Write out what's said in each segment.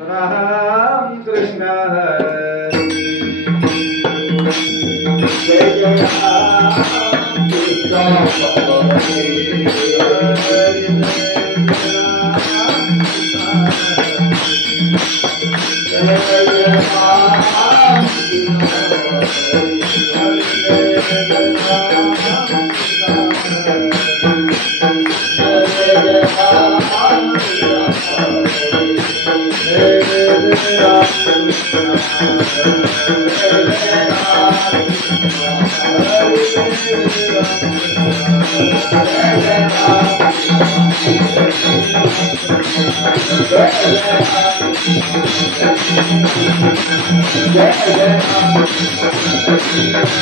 राम कृष्ण हरे जय जय राम कृष्ण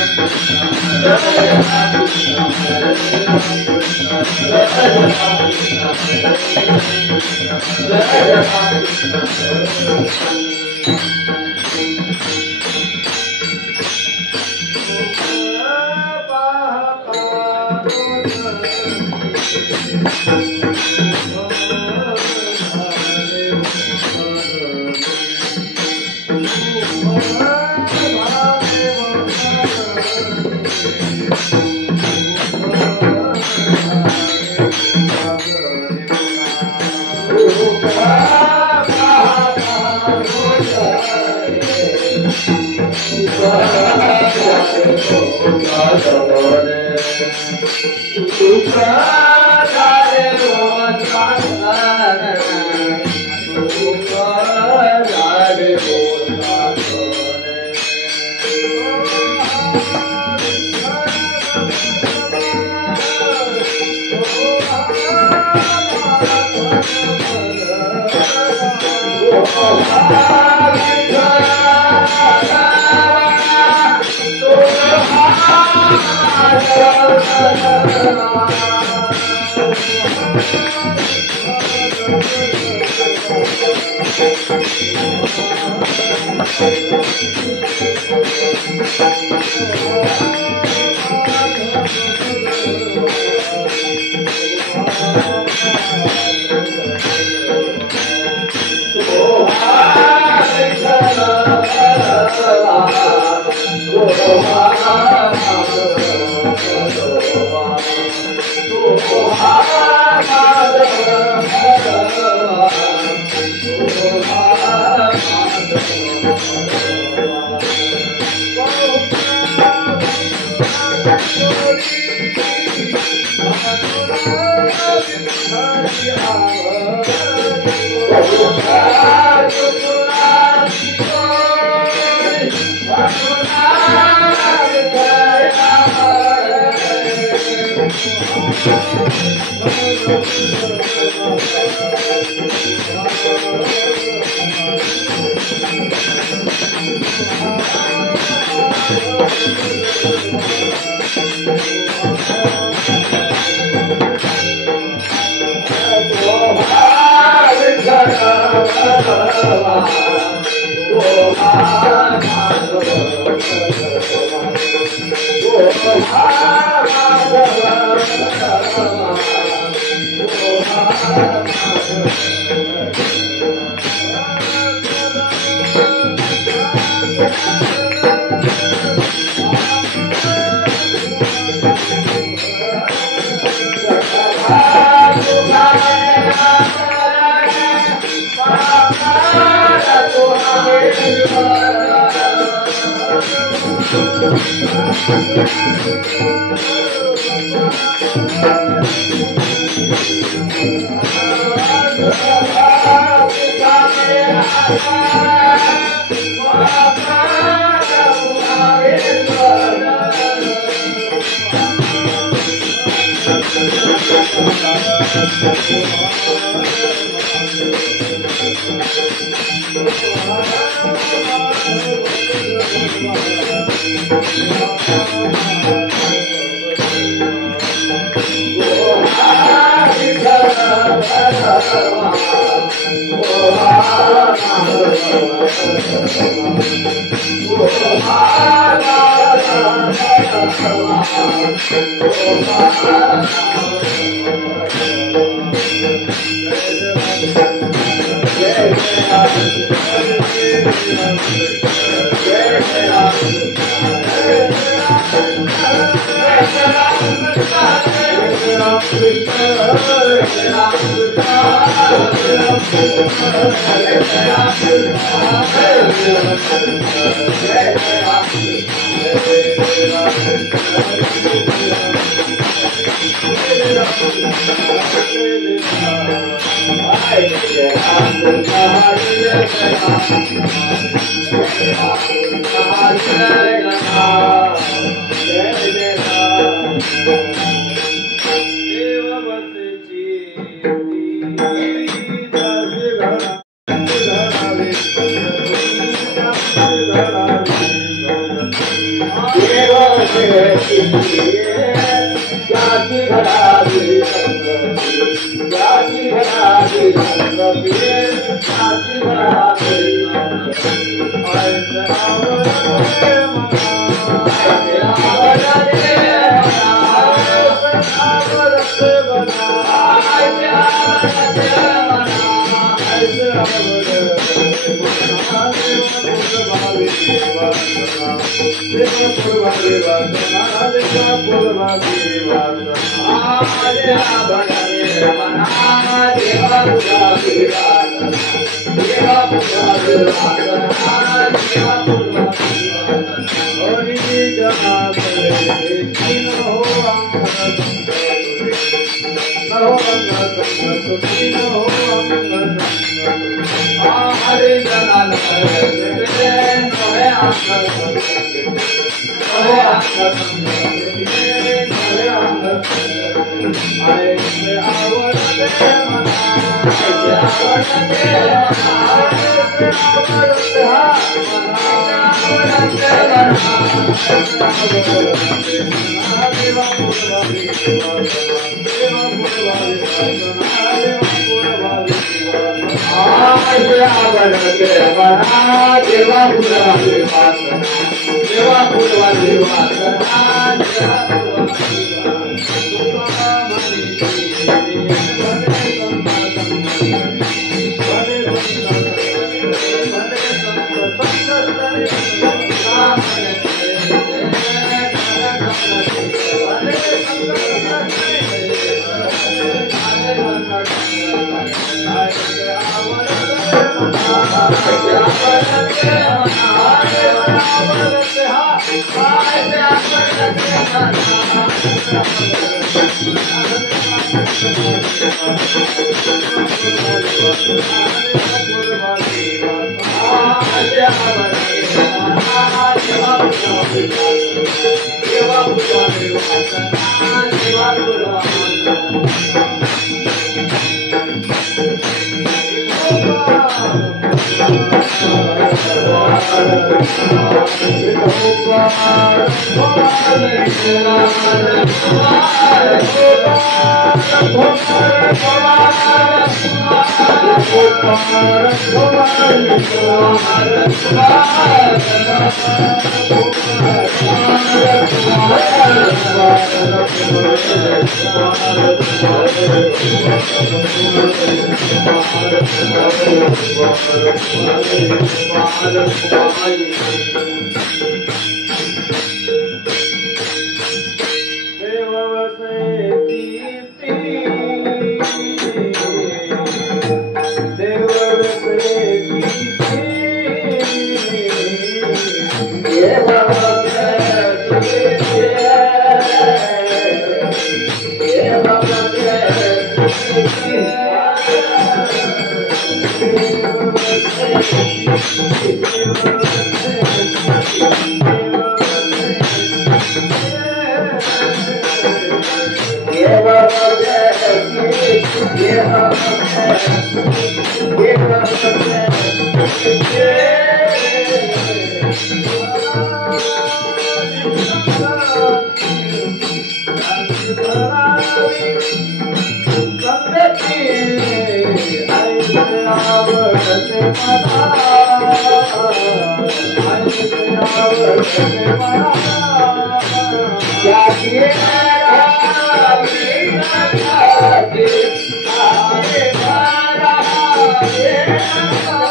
Yeah.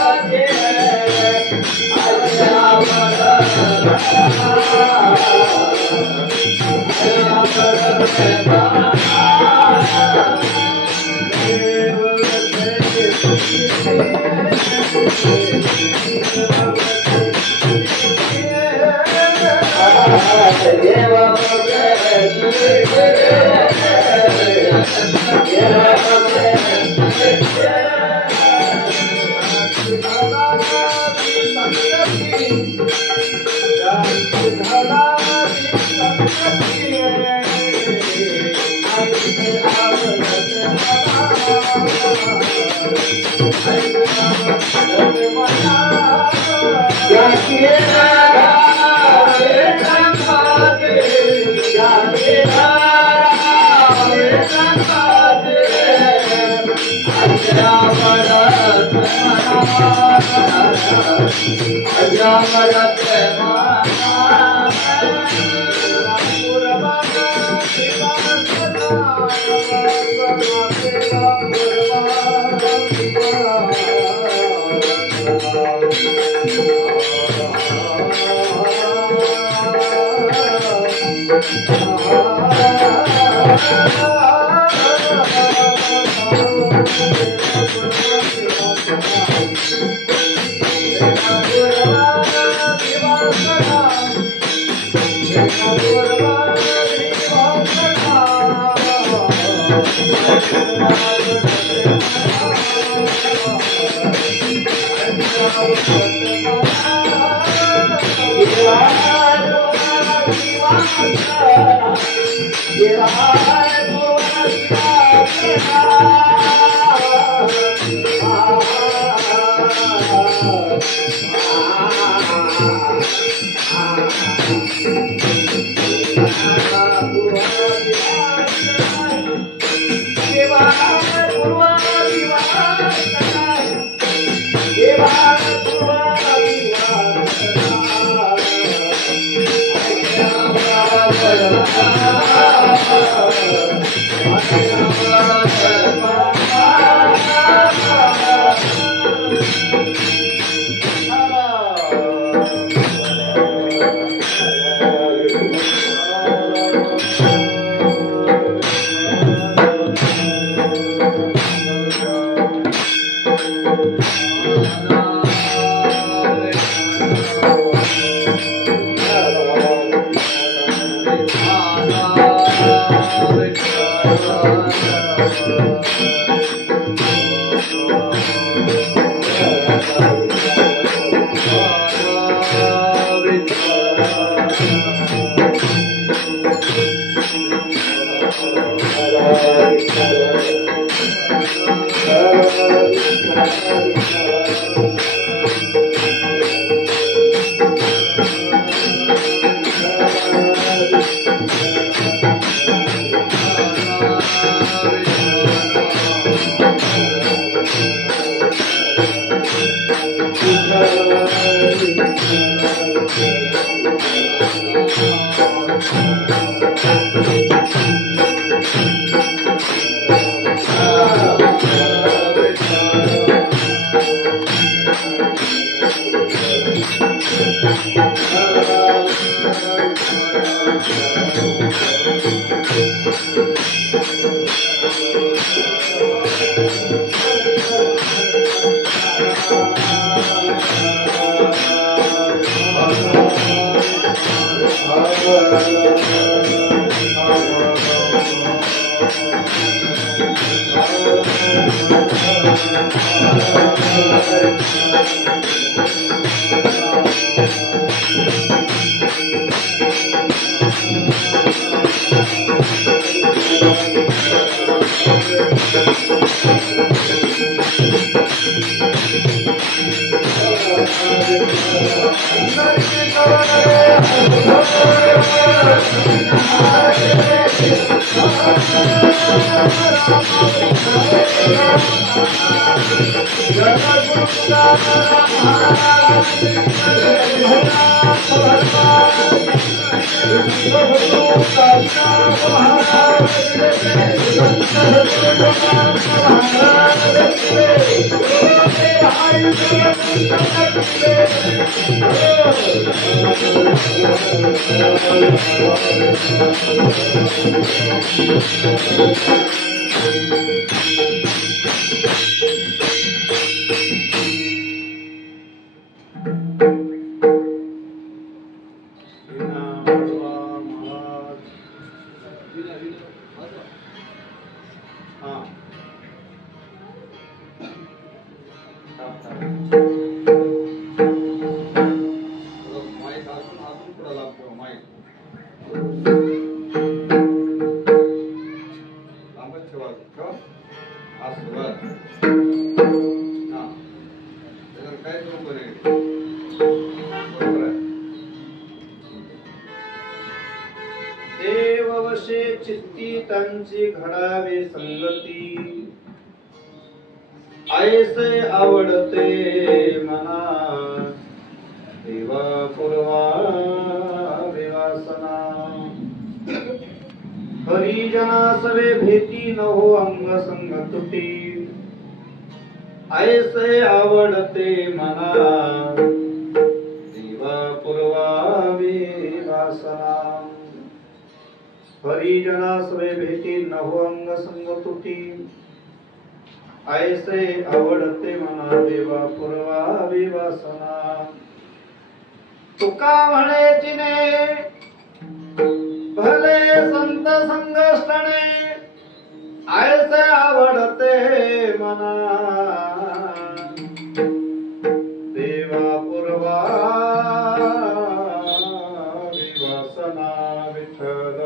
देववशे चित्ती त्यांची घडावे संगती ऐसे आवडते मना देवा पूर्वा विवासना हरिजना सवे भेटी न हो अंग संग तुटी ऐसे आवडते मना देवा पूर्वा विवासना हरिजना सवे भेटी न हो अंग संग तुटी ऐसे आवडते मना देवा पूर्वा विवासना तुका म्हणे जिने भले संत संगष्टने ऐसे आवडते मना देवा पूर्वा विवासना विठ्ठल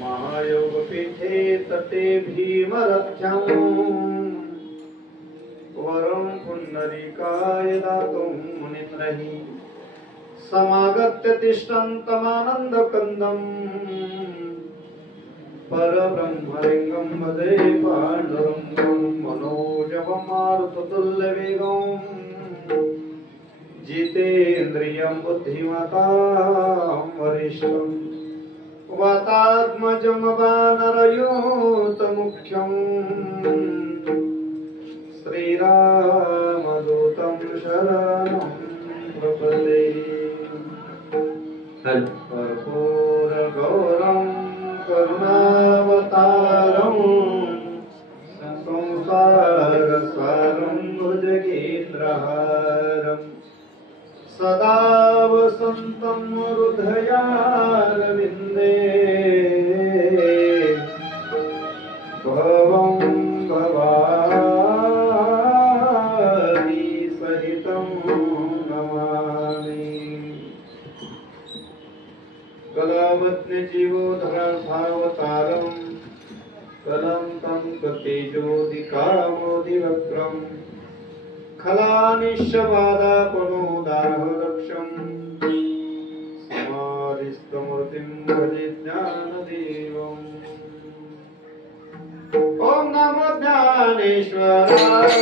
महायोग पीठे तटे भीमरथ्यं वरं पुंडरीकाय दातुं मुनित्रहि समागत्य तिष्ठन्तमानन्दकन्दं परब्रह्मलिङ्गं वदे पाण्डुरङ्गं मनोजवं मारुततुल्यवेगं जितेन्द्रियं बुद्धिमतां वरिष्ठम् वातात्मजं वानरयूतमुख्यं श्रीरामदूतं शरणं प्रपद्ये कर्पूरगौरं करुणावतारं संसारसारं भुजगेन्द्रहारं सदा वसन्तं हृदयारविन्दे भवं भवानी सहितं नमामि कलावत्ने जीवोधरावतारं कलंकं कतेजोदिकामोदिवक्त्रं खलानिश्चवादापनोदाहदक्षं समाधिस्थमूर्तिं भजे ज्ञानदेवम् ओम नमो ज्ञानेश्वराय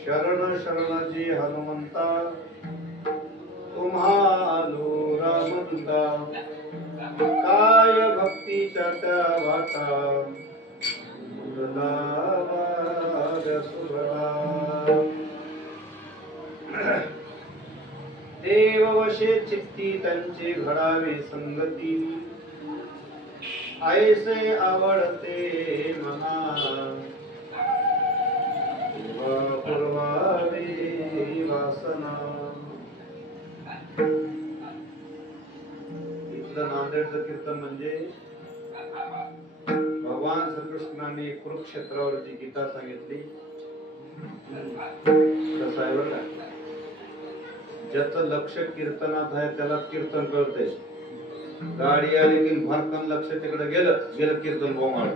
शरण शरणाजी हनुमंता तुम्हालो रामंता काय भक्तीच्या त्या वाटा देव वशे चित्ती त्यांची घडावी संगती ऐसे आवडते मना पूर्वावी वासना इथलं नांदेडचं कीर्तन म्हणजे भगवान श्रीकृष्णाने कुरुक्षेत्रावर जी गीता सांगितली कसं आहे बरं का ज्याचं लक्ष कीर्तनात आहे त्याला कीर्तन कळतंय गाडी आली की भरकन लक्ष तिकडे गेलं कीर्तन बोमाळ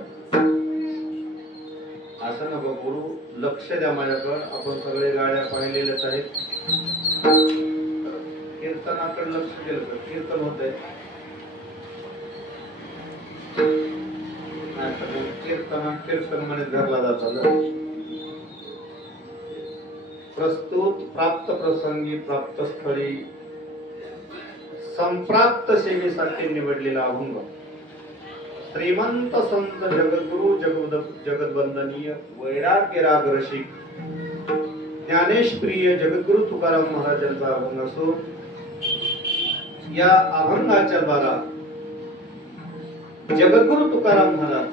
असं नको गुरु लक्ष द्या माझ्याकडे आपण सगळे गाड्या पाहिलेल्याच आहेत कीर्तनाकडे लक्ष गेलं तर कीर्तन होतंय कीर्तन मध्ये धरला जातात प्रस्तुत प्राप्त प्रसंगी प्राप्त स्थळी संप्राप्त सेवेसाठी निवडलेला अभंग श्रीमंत संत जगद्गुरु जगदवंदनीय वैराग्य राग रसिक ज्ञानेश प्रिय जगद्गुरु तुकाराम महाराजांचा अभंग असो या अभंगाच्या द्वारा जगद्गुरु तुकाराम महाराज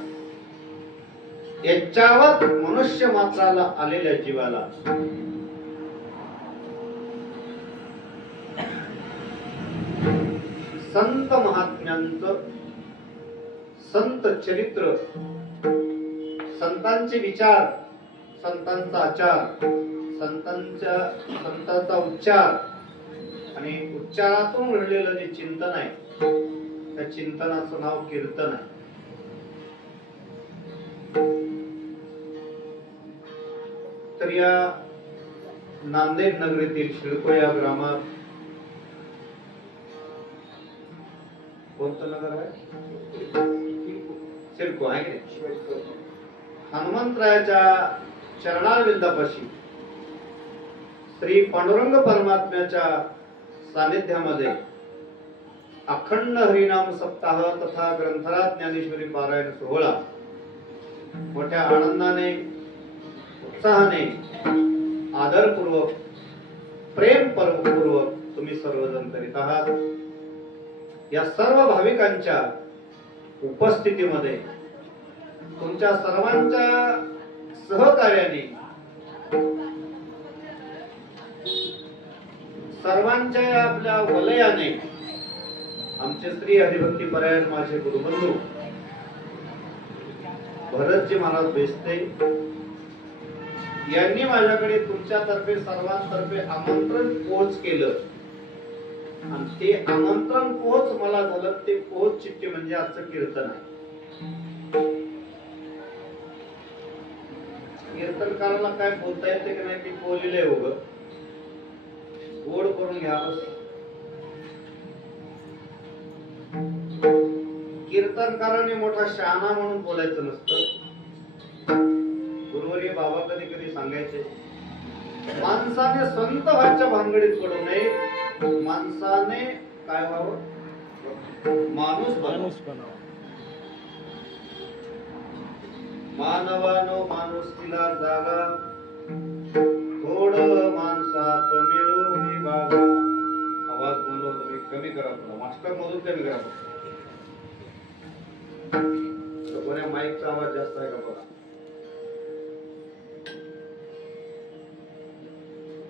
याच्यावर मनुष्य मात्राला आलेल्या जीवाला संत महात्म्यांचं, संत चरित्र, संतांचे विचार, संतांचा आचार, संतांचा उच्चार आणि उच्चारातून घडलेलं जे चिंतन आहे, त्या चिंतनाचं नाव कीर्तन आहे. तर या नांदेड नगरीतील शिळको या ग्रामात, कोणतं नगर आहे? शिळको आहे की नाही? हनुमंतरायाच्या चरणारविंदापाशी श्री पांडुरंग परमात्म्याच्या सानिध्यामध्ये अखंड हरिनाम सप्ताह तथा ग्रंथराज ज्ञानेश्वरी पारायण सोहळा मोठ्या आनंदाने, उत्साहाने, आदरपूर्वक, प्रेमपूर्वक तुम्ही सर्वजण करीत आहात. या सर्व भाविकांच्या उपस्थितीमध्ये तुमच्या सर्वांच्या सहकार्याने, सर्वांच्या आपल्या वलयाने आमचे श्री हरिभक्ती परायण माझे गुरुबंधू भरतजी महाराज बेस्ते यांनी माझ्याकडे तुमच्यातर्फे, सर्वांतर्फे आमंत्रण पोच केलं. आणि ते आमंत्रण पोच मला झालं, ते पोच चिठ्ठी म्हणजे आजचं कीर्तन आहे. कीर्तनकाराला काय बोलता येते की नाही की बोलिले उग गोड करून घ्यावं. कीर्तनकाराने मोठा शहाणा म्हणून बोलायचं नसतं. गुरुवर्य बाबा कधी कधी सांगायचे, माणसाने संत व्हायच्या भानगडीत पडू नये, माणसाने काय व्हावं, माणूस बनावं. मानवानो माणुसकीला जागा, थोडं माणसात मिळून बागा. आवाज म्हणून तुम्ही कमी करा, मास्टर मधून कमी करा. कोण्या माईकचा आवाज जास्त आहे का बघा.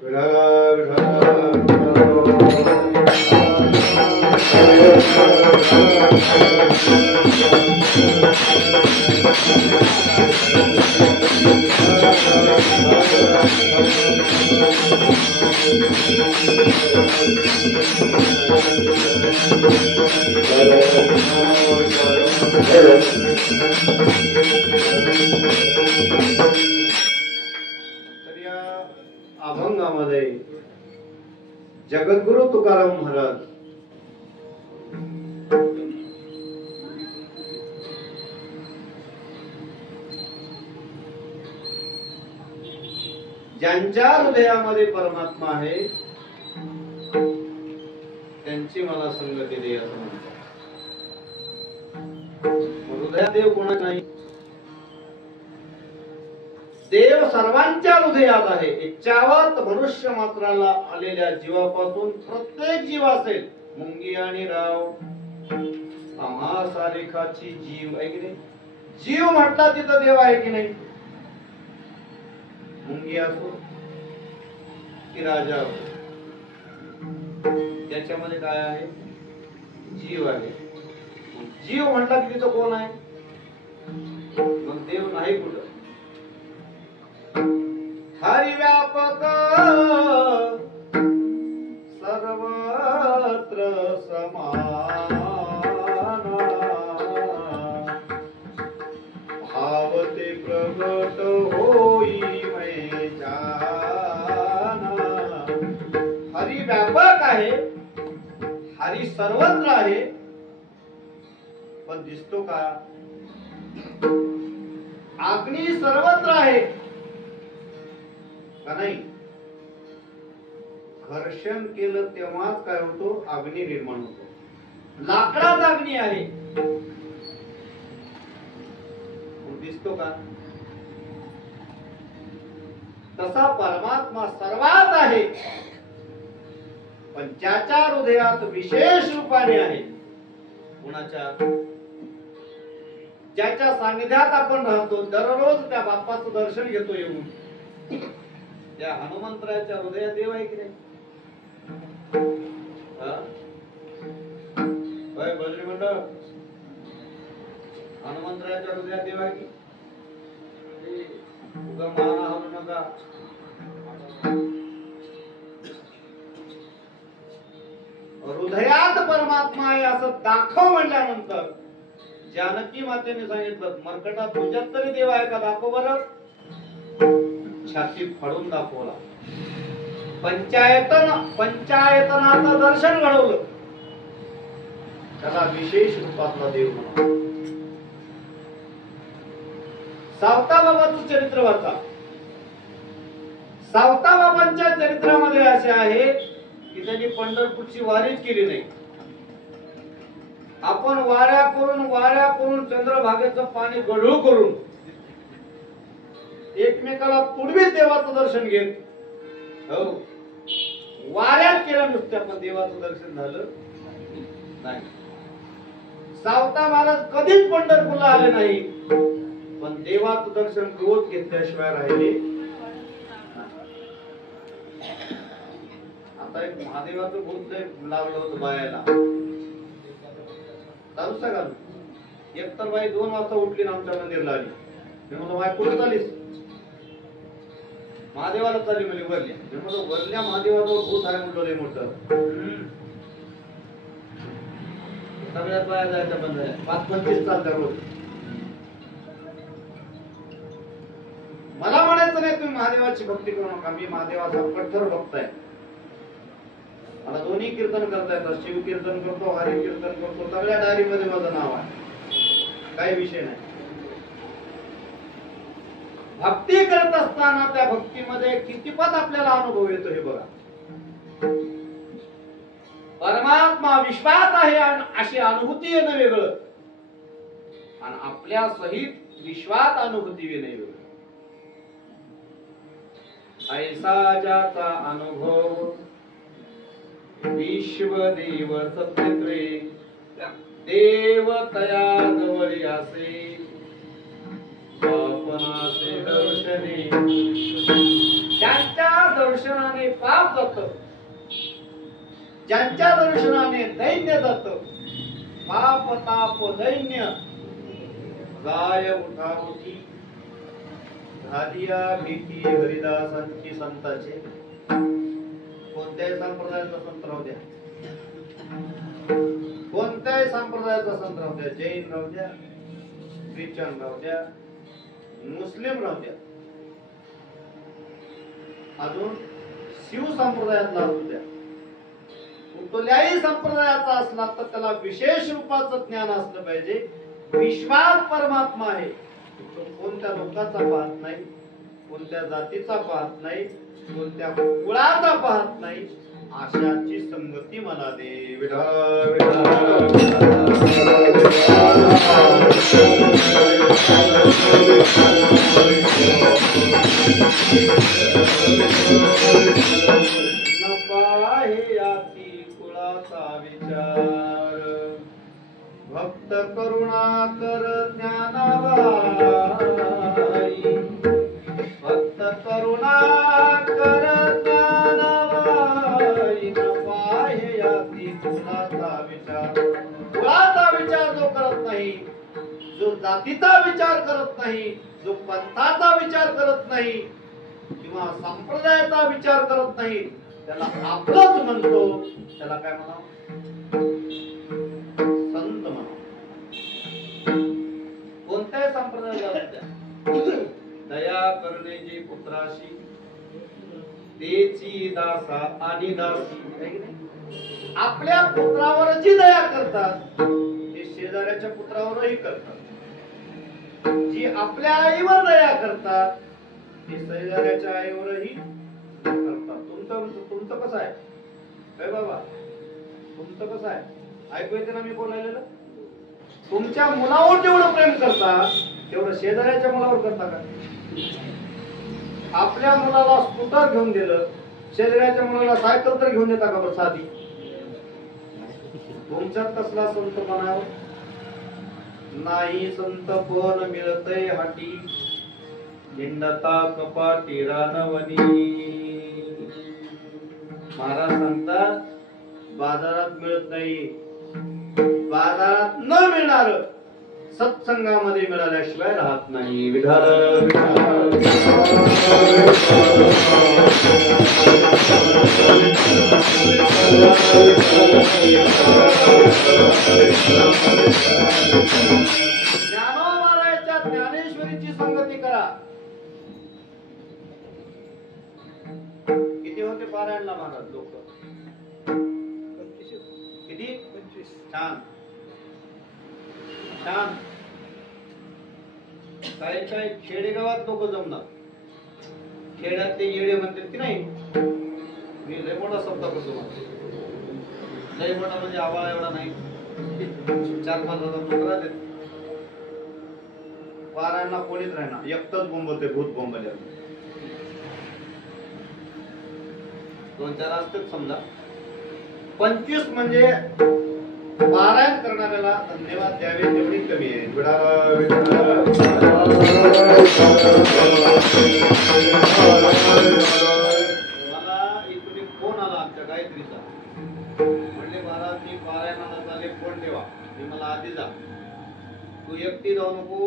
तर या अभंगामध्ये जगद्गुरु तुकाराम महाराज ज्यांच्या हृदयामध्ये परमात्मा आहे त्यांची मला संगती दे असं म्हणतात. हृदयात देव कोणाचा नाही, देव सर्वांच्या हृदयात आहे. इच्छावत मनुष्य मात्राला आलेल्या जीवापासून प्रत्येक जीव असेल, मुंगी आणि राव आम्हा सारेखाची जीव आहे की नाही. जीव म्हटला तिथं देव आहे की नाही. मुंगी असो की राजा असो, त्याच्यामध्ये काय आहे, जीव आहे. जीव म्हटला की तिथं कोण आहे, मग देव नाही कुठं. हरि व्यापक सर्वत्र समान, भावते प्रगट होई मै जाना. हरि व्यापक आहे, हरि सर्वत्र आहे, पण दिसतो का. अग्नी सर्वत्र आहे का नाही. घर्षण केलं तेव्हाच काय होतो, अग्नी निर्माण होतो. लाकडात अग्नी आहे, दिसतो का. तसा परमात्मा सर्वात आहे, पण ज्याच्या हृदयात विशेष रूपाने आहे, कोणाच्या, ज्याच्या सानिध्यात आपण राहतो, दररोज त्या बाप्पाचं दर्शन घेतो येऊन, त्या हनुमंतरायाच्या हृदयात देव आहे की नाही. होय भजनी मंडळ हनुमंतरायाच्या हृदयात देवा की उगा मान हलू नका. हृदयात परमात्मा आहे असं दाखव म्हणल्यानंतर जानकी मातेने सांगितलं मर्कटा तुझ्यात तरी देव आहे का दाखव बरं. छाती फाडून दाखवला. पंचायतनाचं दर्शन घडवलं. त्याला विशेष रूपातला देव म्हणा. सावता बाबाचं चरित्र वाचा. सावता बाबांच्या चरित्रामध्ये असे आहे की त्यांनी पंढरपूरची वारीच केली नाही. आपण वाऱ्या करून चंद्रभागेचं पाणी गढूळ करून एकमेकाला पूर्वीच देवाचं दर्शन घेत. हो वाऱ्यात केलं नुसतं पण देवाचं दर्शन झालं नाही. सावता महाराज कधीच पंढरपूरला आले नाही पण देवाचं दर्शन रोज घेतल्याशिवाय राहिले. आता एक महादेवाचं भूत लागलं होतं बायाला. चालूच का एकतर बाई 2 वाजता उठली ना आमच्या मंदिरला आली. मी म्हणतो बाई कुठे चालीस. महादेवाला चालली म्हणजे वरल्या. मी म्हणतो वरल्या महादेवाचं भूत आहे म्हणतो लय मोठं. सगळ्यात बाया जायच्या बंद झाल्या. 5-25 चालत्या रोज. मला म्हणायचं नाही तुम्ही महादेवाची भक्ती करू नका. मी महादेवाचा कठोर भक्त आहे. मला दोन्ही कीर्तन करता येतात. शिव कीर्तन करतो, हरी कीर्तन करतो. सगळ्या डायरीमध्ये माझं नाव आहे. काही विषय नाही. भक्ती करत असताना त्या भक्तीमध्ये कितीपत आपल्याला अनुभव येतो हे बघा. परमात्मा विश्वात आहे अशी अनुभूती येणं वेगळं आणि आपल्या सहित विश्वात अनुभूती येणं वेगळं. ऐसा ज्याचा अनुभव विश्व देव सत्य देव तया जवळी असे पापनासे दर्शने. ज्यांच्या दर्शनाने पाप जात, ज्यांच्या दर्शनाने दैन्य जात, पाप ताप दैन्य गाय उठावती झालिया भीती हरिदासांची संताचे. कोणत्याही संप्रदायाचा संत राहू द्या, कोणत्याही संप्रदायाचा संत राहू द्या, जैन राहू द्या, ख्रिश्चन राहू द्या, मुस्लिम राहू द्या, अजून शिव संप्रदायातला असू द्या, कुठल्याही संप्रदायाचा असला तर त्याला विशेष रूपाचं ज्ञान असलं पाहिजे. विश्वात परमात्मा आहे. कोणत्या लोकाचा पाहत नाही, कोणत्या जातीचा पाहत नाही, कोणत्या कुळाचा पाहत नाही. आशाची संगती मला दे विठ्ठल न पाहे याती कुळाचा विचार. भक्त करुणा कर ज्ञानाबाई. भक्त करुणा कर ज्ञानाबाई. न पाहे याती कुळाचा विचार. कुळाचा विचार जो करत नाही, जो जातीचा विचार करत नाही, जो पंथाचा विचार करत नाही किंवा संप्रदायाचा विचार करत नाही, त्याला आपलंच म्हणतो. त्याला काय म्हणावं? संत म्हणावं. कोणत्याही संप्रदायाला दया करणे जी पुत्राशी तेची दासा आणि दासी. आपल्या पुत्रावर जी दया करतात ते शेजाऱ्याच्या पुत्रावरही करतात. जी आपल्या आईवर दया करतात ते शेजाऱ्याच्या आईवरही करतात. तुमचं कसं आहे काय बाबा? तुमचं कसं आहे? ऐकू येते ना मी बोलायला? तुमच्या मुलावर जेवढं प्रेम करता तेवढं शेजाऱ्याच्या मुलावर करता का? आपल्या मुलाला स्कूटर घेऊन दिलं, शेजाऱ्याच्या मुलाला सायकल तर घेऊन देता का बरं साधी? तुमच्यात कसला संत म्हणावं? नाही संत पण मिळतय हाटी हिंडता कपाटी रानवनी. महाराज सांगतात बाजारात मिळत नाही, बाजारात न मिळणार सत्संगामध्ये मिळाल्याशिवाय राहत नाही. विठाल ज्ञानोबारायाच्या ज्ञानेश्वरीची संगती करा. किती होते पारायणला महाराज लोक? किती? 25. छान छान. काही काही खेडेगावात लोक जमणार. खेड्यात ते येडे म्हणतात की नाही, मी लय मोठा शब्द करतो. लय मोठा म्हणजे आवाळा एवढा नाही, 4-5 हजार लोक राहतात. पारायणला कोणीच राहणार, एकटंच बोंबते भूत बोंबल्या. 2-4 असतात समजा. 25 म्हणजे पारायण करणाऱ्याला धन्यवाद द्यावे तेवढी कमी आहे. मला इकडे फोन आला आमच्या गायत्रीचा. म्हणले महाराज मी पारायणाला चाले, फोन ठेवा. मी मला आधी जा, तू एकटी जाऊ नको,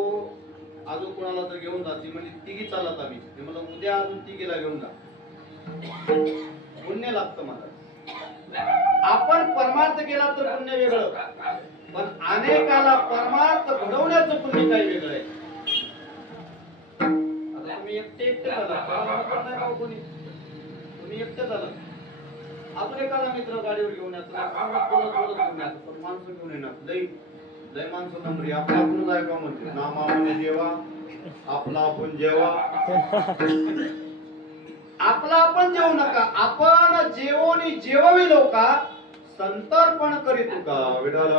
अजून कोणाला तर घेऊन जा. ती म्हणजे तिघी चालत आम्ही. मी मला उद्या अजून तिघीला घेऊन जा. पुण्य लागतं मला. आपण परमार्थ केला तर पुण्य वेगळं, पण अनेकाला परमार्थ घडवण्याचं पुण्य काही वेगळं आहे. आता तुम्ही एकटे झाला, कोणी तुम्ही एकटे झाला, आपण एखादा मित्र गाडीवर घेऊन यायचं, बोलत घेऊन यायचं, पण माणसं घेऊन येणार. लय माणसं नंबरी आपला आपण जाय का म्हणते नामा म्हणजे जेवा आपला आपण जेवा. आपला आपण जेवू नका, आपण जेवोनी जेवावी लोका, संतर्पण करीत का. विठाल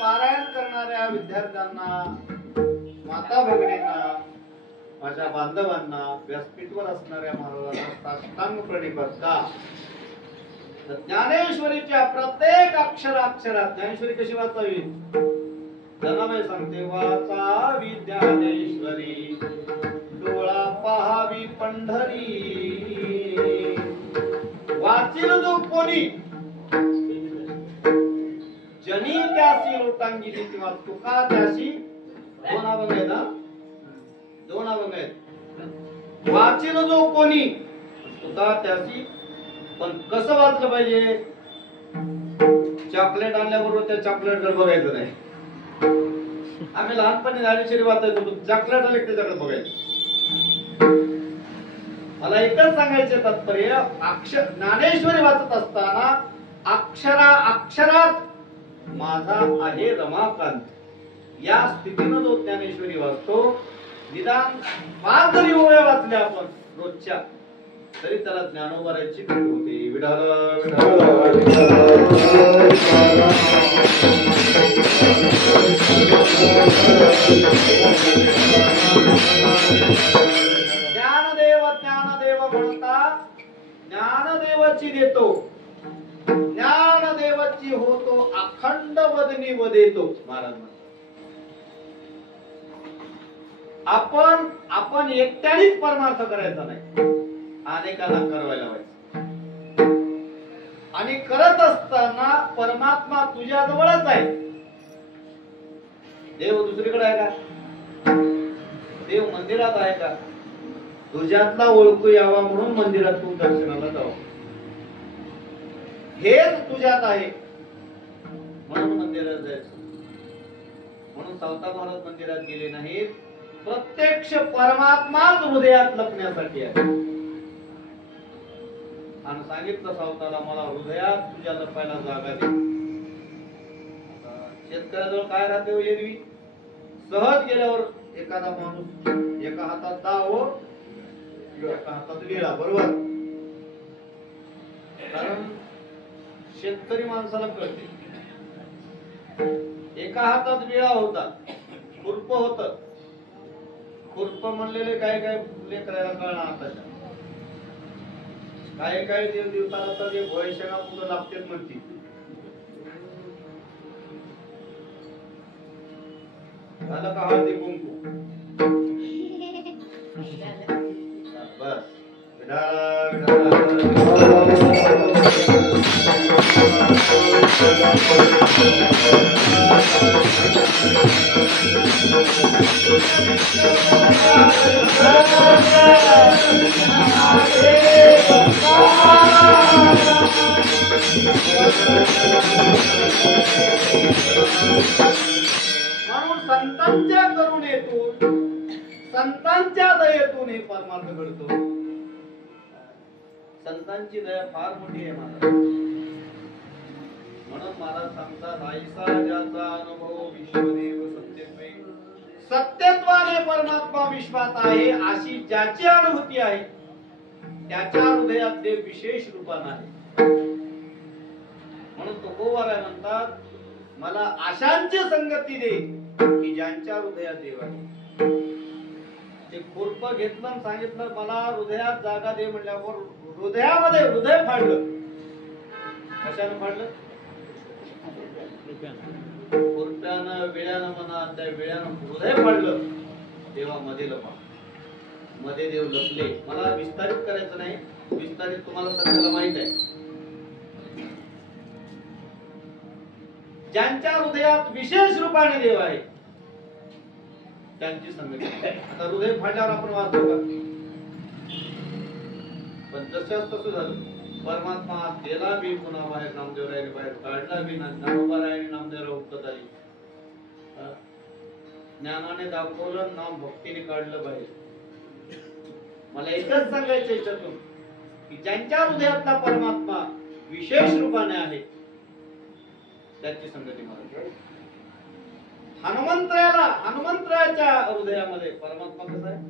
पारायण करणाऱ्या विद्यार्थ्यांना, माता भगिनींना, माझ्या बांधवांना, व्यासपीठवर असणाऱ्या महाराजांना साष्टांग प्रणिपात का. ज्ञानेश्वरीच्या प्रत्येक अक्षरात ज्ञानेश्वरी कशी वाचावी जनाबाई सांगते. वाचावी ज्ञानेश्वरी, डोळा पहावी पंढरी, वाचील जो कोणी जनी त्यासी लोटांगिरी, किंवा तुका त्याशी. 2 अभंग आहेत ना, 2 अभंग आहेत. वाचील जो कोणी तुका त्यासी. पण कसं वाचलं पाहिजे? चॉकलेट आणल्याबरोबर त्या चॉकलेटकडे बघायचं नाही. आम्ही लहानपणी ज्ञानेश्वरी वाचायचो, चॉकलेट आले त्याच्याकडे बघायचं. मला एकच सांगायचे तात्पर्य, ज्ञानेश्वरी वाचत असताना अक्षरात माझा आहे रमाकांत या स्थितीनं जो ज्ञानेश्वरी वाचतो, निदान 5 जरी ओव्या वाचल्या आपण रोजच्या, तरी त्याला ज्ञानोबाराची भेट होते. विठाल ज्ञानदेव ज्ञानदेव म्हणता ज्ञानदेवाची देतो, ज्ञानदेवाची होतो अखंड वदनी वदेतो. महाराज आपण एकट्यानेच परमार्थ करायचा नाही, अनेकांना करवायला व्हायचं. आणि करत असताना परमात्मा तुझ्या जवळच आहे. देव दुसरीकडे आहे का? देव मंदिरात आहे का? तुझ्यातला ओळखू यावा म्हणून मंदिरात तू दर्शनाला जाऊ. हेच तुझ्यात आहे म्हणून मंदिरात जायचं. म्हणून सावता महाराज मंदिरात गेले नाहीत. प्रत्यक्ष परमात्माच हृदयात लपण्यासाठी आहे. आणि सांगितलं सावताला, मला हृदयात तुझ्या लपायला जागा दे. शेतकऱ्याजवळ काय राहते हो एरवी? सहज गेल्यावर एखादा माणूस एका हातात दाव, एका हातात विळा, बरोबर? कारण शेतकरी माणसाला कळते. एका हातात विळा होता, खुरप होत. खुरप म्हणलेले काय काय लेकरायला कळणार आताच्या. काही दिवसाला तर जे भोयशेना कुठं लागते म्हणते. झालं का हळदी कुंकू? बस. विठाला म्हणून संतांच्या करुणेतून, संतांच्या दयेतून हे परमार्थ घडतो. संतांची दया फार मोठी आहे महाराज. म्हणून महाराज सांगतात, आईसा ज्याचा अनुभव विश्वदेव सत्यत्वे, सत्यत्वाने परमात्मा विश्वात आहे अशी ज्याची अनुभूती आहे त्याच्या हृदयात देव विशेष रूपाने आहे. म्हणून तुकोबाराय म्हणतात, मला आशांची संगती दे की ज्यांच्या हृदयात देव आहे. ते खुरप घेतलं आणि सांगितलं मला हृदयात जागा दे म्हणल्यावर हृदयामध्ये हृदय फाडलं. कशानं फाडलं? खुरप्यानं, वेळ्यानं म्हणा, त्या वेळ्यानं हृदय फाडलं. तेव्हा मध्ये लपा, मध्ये देव लपले. मला विस्तारित करायचं नाही, विस्तारित तुम्हाला सगळ्याला माहित आहे. ज्यांच्या हृदयात विशेष रूपाने देव आहे त्यांची संगती. आता हृदय फाडल्यावर आपण वाचतो का? पण जशाच तसं झालं. परमात्मा गेला बी पुन्हा बाहेर, नामदेवरायाने बाहेर काढला बी, ज्ञानोबारायाने नामदेवराय उपत आली. ज्ञानाने दाखवलं, नाम भक्तीने काढलं बाहेर. मला एकच सांगायचं याच्यातून की ज्यांच्या हृदयातला परमात्मा विशेष रूपाने आहे त्याची संगती मला. हनुमंतरायाच्या हृदयामध्ये परमात्मा कसा आहे?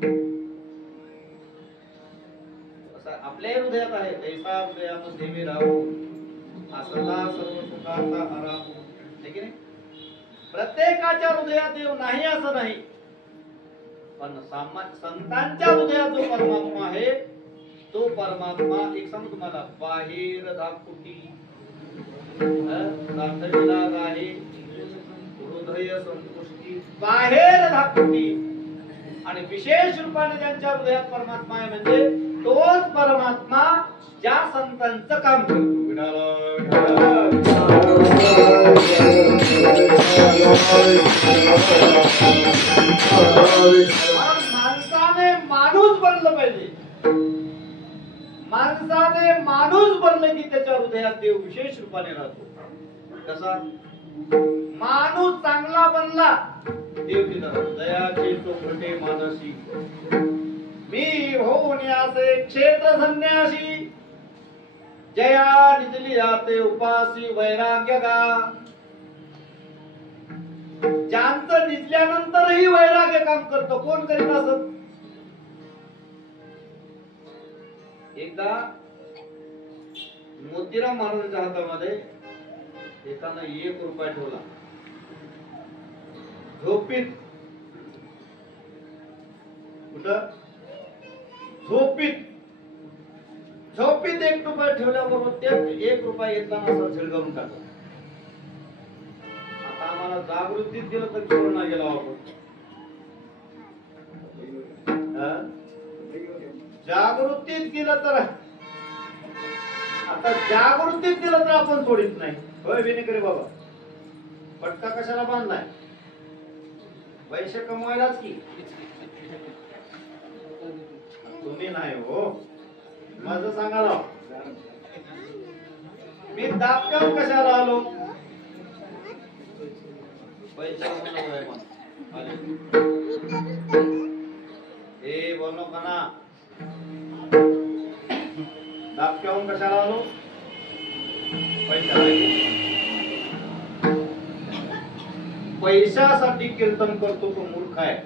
आपल्या हृदयात आहे. तैसा हृदयामध्ये मी राहू, असला सर्व सुखाचा आराम. है की नाही? प्रत्येकाच्या हृदयात देव नाही असं नाही, पण संतांच्या हृदयात जो परमात्मा आहे तो परमात्मा, एक सांगू तुम्हाला, बाहेर दाखवती दाखविला आहे हृदय संतुष्टी, बाहेर दाखवती. आणि विशेष रूपाने ज्यांच्या हृदयात परमात्मा आहे म्हणजे तोच परमात्मा ज्या संतांचं काम करतो. माणसाने माणूस बनलं पाहिजे. माणसाने माणूस बनलं की त्याच्या हृदयात देव विशेष रूपाने राहतो. कसा? माणूस चांगला बनला देव तिथं दयाचे चोखटे मानसी, मी होऊन याचे क्षेत्र संन्यासी, जया निजली जाते उपासी वैराग्य गा. ज्यांचं निजल्यानंतरही वैराग्य काम करतो. कोण करीत असत? एकदा मोतीराम महाराजांच्या हातामध्ये एकानं 1 रुपया ठेवला. झोपीत. कुठं? झोपीत. झोपीत 1 रुपया ठेवल्याबरोबर ते 1 रुपया घेतला असं झिळगावून टाकला. आता आम्हाला जागृतीत गेलं तर चोरणा गेला आपण. जागृतीत गेलं तर, आता जागृतीत गेलं तर आपण सोडित नाही. होय विनेकरे बाबा, पटका कशाला बांधलाय? पैसे कमवायलाच की. तुम्ही नाही हो, माझं सांगायला. मी दाबक्यावर कशाला आलो? पैसे हे बोललो का ना? दाबक्याहून कशाला आलो? पैशासाठी कीर्तन करतो तो मूर्ख आहे.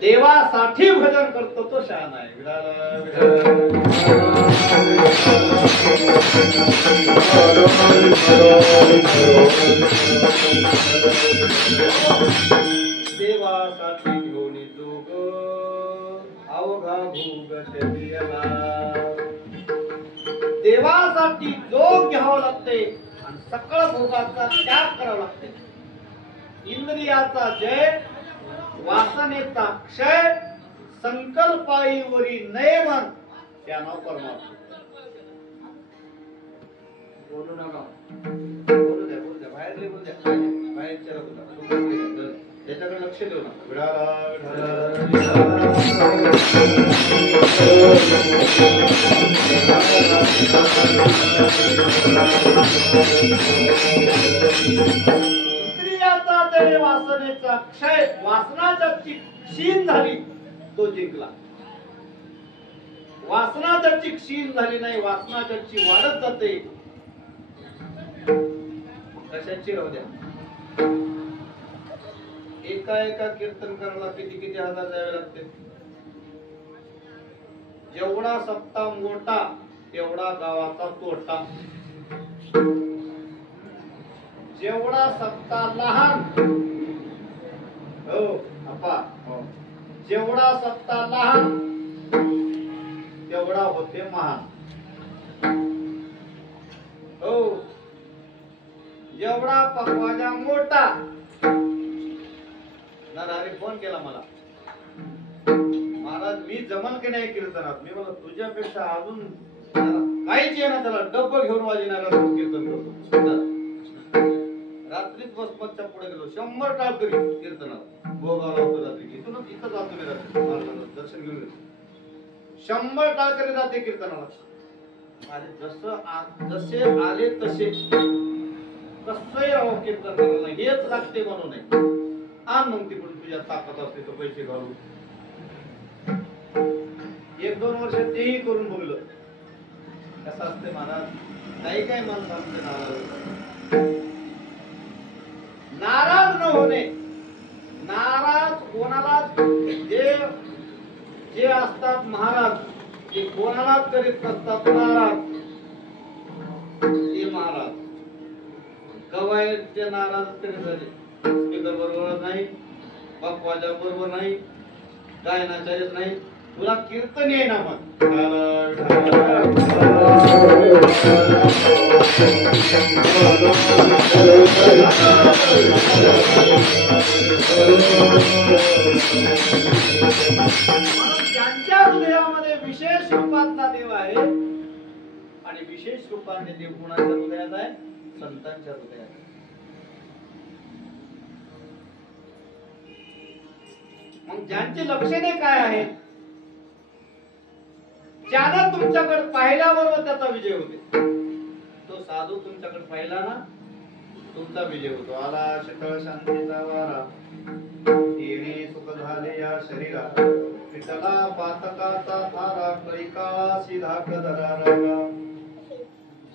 देवासाठी भजन करतो तो शहाणा आहे. देवासाठी घेऊन जोग अवघा भोगत दिला. देवासाठी जोग घ्यावं लागते आणि सकळ भोगाचा त्याग करावा लागते. इंद्रियाचा जय, वासनेचा क्षय, संकल्पाईवरी नयमन, त्या नाव परमात्मा. बोलू नका, बोलू द्या बाहेरले बोलू द्या, बाहेरच्या बोला, त्याच्याकडे लक्ष देऊ नका. इंद्रियाचा जय, वासनेचा क्षय, वासना ज्याची क्षीण झाली तो जिंकला. वासना ज्याची क्षीण झाली नाही, वासना ज्याची वाढत जाते, कशाची राहू द्या. एका कीर्तन करायला किती हजार द्यावे लागते. जेवढा सप्ताह मोठा तेवढा गावाचा तोटा, जेवढा सप्ताह लहान, हो अप्पा, जेवढा सप्ताह लहान तेवढा होते महान. हो, जेवढा पकवाजा मोठा. नरहरी फोन केला मला, महाराज मी जमल की नाही कीर्तनात. मी मला तुझ्यापेक्षा अजून काहीच आहे ना, त्याला डब्ब घेऊन वाजणार कीर्तन करतो. रात्रीच बसमतच्या पुढे गेलो, 100 टाळकरी कीर्तनात गोगावला होतो. रात्री इथूनच इथं जातो मी, रात्री महाराजांचं दर्शन घेऊन गेलो. 100 टाळकरी जाते कीर्तनाला. आणि जसे आले तसे कसंही राहो कीर्तन करायला, हेच लागते म्हणून नाही. आण मग तिकडून तुझ्या ताकद असते तो पैसे घालू. 1-2 वर्ष तेही करून बघलं. कसं असते महाराज, काही काय माणसं असते नाराज न होणे. नाराज कोणालाच, जे असतात महाराज ते कोणालाच करीत नसतात नाराज. ते महाराज कवाय ते नाराज करीत झाले. स्पीकर बरोबर नाही, पकवाजा बरोबर नाही, गायनाच्या येत नाही, तुला कीर्तन ये ना मग. ज्यांच्या हृदयामध्ये विशेष रूपातला देव आहे, आणि विशेष रूपाने देव कोणाच्या हृदयात आहे? संतांच्या हृदयात. मग ज्यांची लक्षणे काय आहेत? ज्याला तुमच्याकडे पाहिल्याबरोबर त्याचा विजय होते. तो साधू तुमच्याकडे पाहिला ना, तुमचा विजय होतो. आला शीतळ शांतीचा वारा, येणे सुख झाले या शरीरा, विठला पातकाचा थारा, कैकाळासी धाक धरा रागा.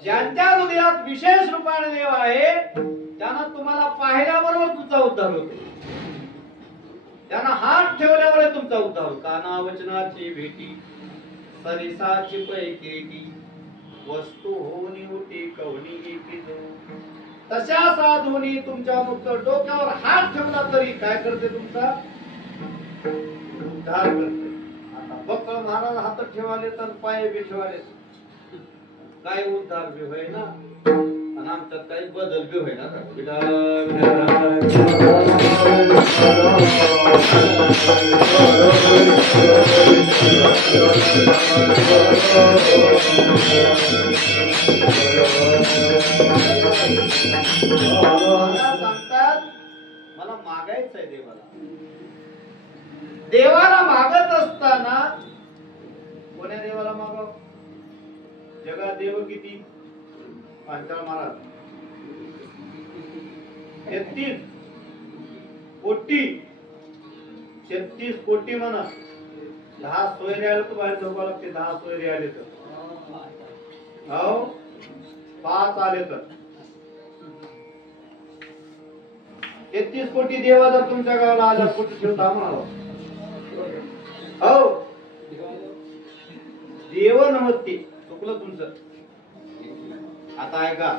ज्यांच्या हृदयात विशेष रूपाने देव आहे, त्यांना तुम्हाला पाहिल्याबरोबर तुमचा उद्धार होतो. त्यांना हात ठेवल्यावर तुमचा उद्धार होतो. काना वचनाची भेटी, सरिसाची पैकेटी, वस्तू होनी उठी कवनी एकी जो. तशा साधूनी तुमच्या मुक्त डोक्यावर हात ठेवला तरी काय करते? तुमचा उद्धार करते. आता बक्कळ महाराज हात ठेवाले तर पाय बी ठेवाले, काय उद्धार बी होय ना, आणि आमच्यात काही बदल बी होय ना. सांगतात मला मागायचंय देवाला. देवाला मागत असताना कोण्या देवाला मागाव? जगात देव किती? पांचाळ महाराज 33 कोटी, 36 कोटी म्हणा. 10 सोयरे आले तर बाहेर झोपा लागते. 10 सोयरे आले तर, हो 5 आले तर 33 कोटी देवा जर तुमच्या गावाला आला, कोटी ठेवता म्हणाला. हो देव नव्हते, चुकलं तुमचं. आता ऐका,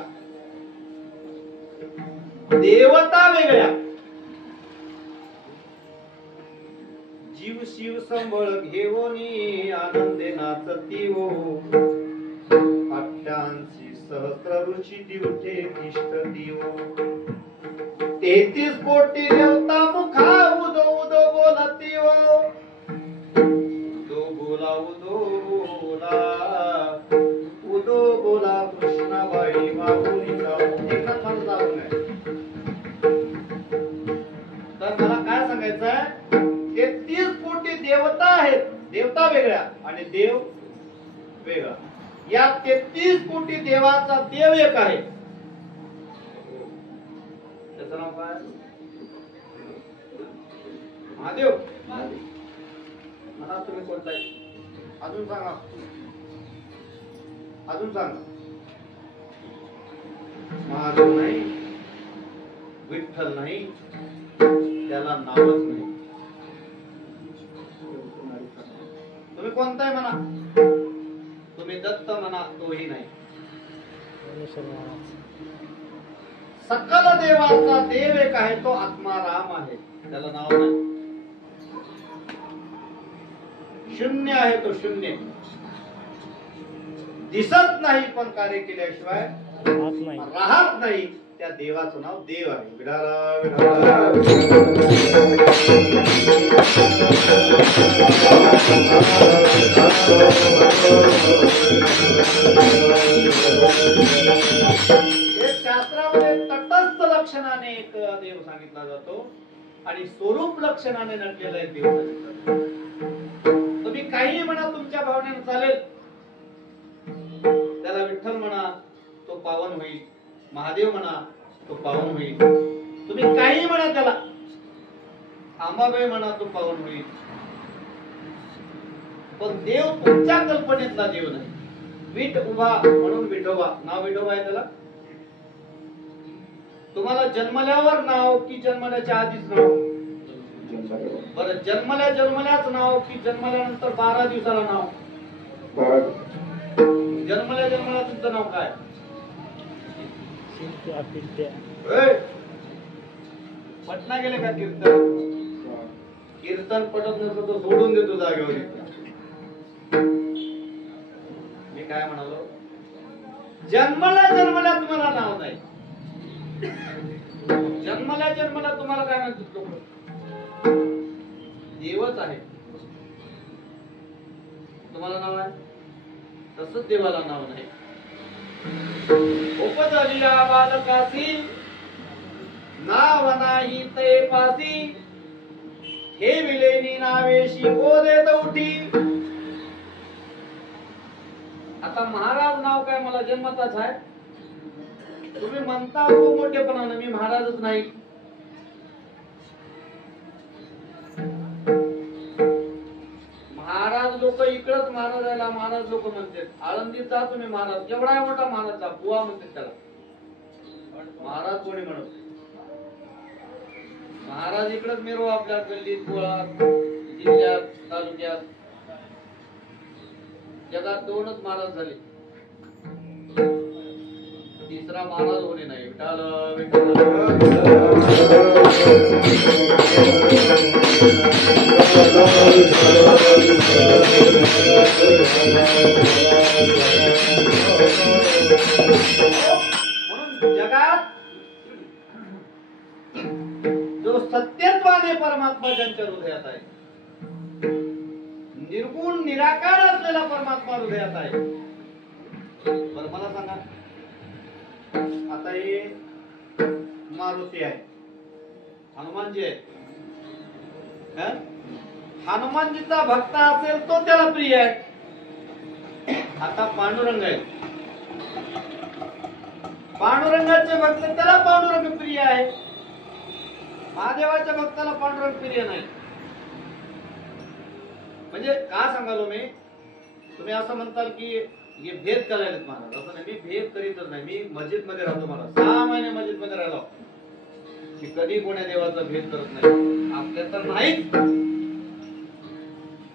देवता वेगळ्या, जीव शिव संबळ घेऊनी आनंदे नाचती हो. पंचांशी सहस्र ऋषी दिवटे इष्ट दिव 33 कोटी देवता मुखा उदो उदो बोलती उदो बोला उदो बोला कृष्णाबाई माऊलीचा एकच माणूस जाऊन आहे. तर मला काय सांगायचं आहे 33 कोटी देवता आहेत. देवता वेगळ्या आणि देव वेगळा. या 33 कोटी देवाचा देव एक आहे. त्याचं नाव काय? महादेव. म्हणा तुम्ही कोणता आहे? अजून सांगा. अजून सांगा. महादेव नाही, विठ्ठल नाही, त्याला नावच नाही. तुम्ही कोणता आहे म्हणा. तुम्ही दत्त म्हणा तोही नाही. सकल देवाचा देव एक आहे तो आत्मा राम आहे. त्याला नाव नाही. शून्य आहे तो शून्य. दिसत नाही पण कार्य केल्याशिवाय राहत नाही. त्या देवाचं नाव देव आहे. विडाला विडाला शास्त्रामध्ये तटस्थ लक्षणाने एक देव सांगितला जातो आणि स्वरूप लक्षणाने नटलेला एक देव सांगितला जातो. तुम्ही काही म्हणा तुमच्या भावनेनं चालेल. त्याला विठ्ठल म्हणा तो पावन होईल. महादेव म्हणा तो पावन होईल. तुम्ही काही म्हणा त्याला. आंबाबाई म्हणा तो पावन होईल. पण देव तुमच्या कल्पनेतला देव नाही. विठ उभा म्हणून विठोबा. नाव विठोबा आहे त्याला. तुम्हाला जन्मल्यावर नाव की जन्मल्याच्या आधीच नाव? बरं जन्मल्याच नाव की जन्मल्यानंतर 12 दिवसाला नाव? जन्मल्या तुमचं नाव काय? पटना गेले का कीर्तन पटत नसतं तो सोडून देतो जागेवर. मी काय म्हणालो जन्मल्या तुम्हाला नाव नाही. जन्मल्या तुम्हाला काय म्हणतात लोक? देवच आहे. तुम्हाला नाव आहे तसंच देवाला नाव नाही. उपजलिया बालकासी नाव नाही ते पासी हे विलेनी नावेशी ओ देत उठी. आता महाराज नाव काय मला जन्मताच आहे. तुम्ही म्हणता खूप मोठेपणानं मी महाराजच नाही. महाराज लोक इकडच महाराजाला महाराज लोक म्हणतात. आळंदीत जा तुम्ही महाराज. केवढा मोठा महाराज बुवा म्हणतात त्याला. महाराज कोणी म्हणत. महाराज इकडच मिरव आपल्या गल्लीत मुळात जिल्ह्यात तालुक्यात. जगात 2च महाराज झाले. तिसरा महाराज होणे नाही. विठाल म्हणून जगात जो सत्यत्वाने परमात्मा ज्यांच्या हृदयात आहे, निर्गुण निराकार असलेला परमात्मा हृदयात आहे. बरं मला सांगा आता हे मारुती आहे, हनुमानजी आहे. हनुमानजीचा भक्त असेल तो त्याला प्रिय आहे. आता पांडुरंग आहे, पांडुरंगाचे भक्त त्याला पांडुरंग प्रिय आहे. महादेवाच्या भक्ताला पांडुरंग प्रिय नाही. म्हणजे का सांगालो मी. तुम्ही असं म्हणताल की हे भेद करायला महाराज. असं नाही, मी भेद करीतच नाही. मी मस्जिद मध्ये राहतो. मला 6 महिने मस्जिद मध्ये राहिलो. मी कधी कोण्या देवाचा भेद करत नाही. आपल्या तर नाही.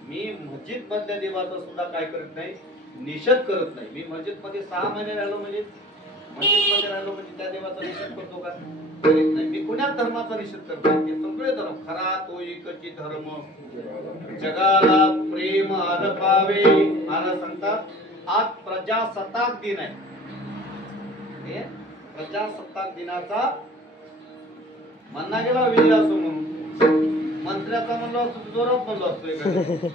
मी मस्जिद मधल्या देवाचा सुद्धा काय करत नाही, निषेध करत नाही. मी मस्जिद मध्ये 6 महिने राहिलो म्हणजे मस्जिद मध्ये राहिलो म्हणजे त्या देवाचा निषेध करतो का? करीत नाही. मी कोण्या धर्माचा निषेध करतो? हे सगळे धर्म खरा तो एकची धर्म जगाला प्रेम आर पावे. महाराज सांगतात आज प्रजासत्ताक दिन आहे. हे प्रजासत्ताक दिनाचा म्हणणा गेला विजय असो म्हणून, मंत्र्याचा म्हणलो असतो जोरात म्हणलो असतो एखाद्या.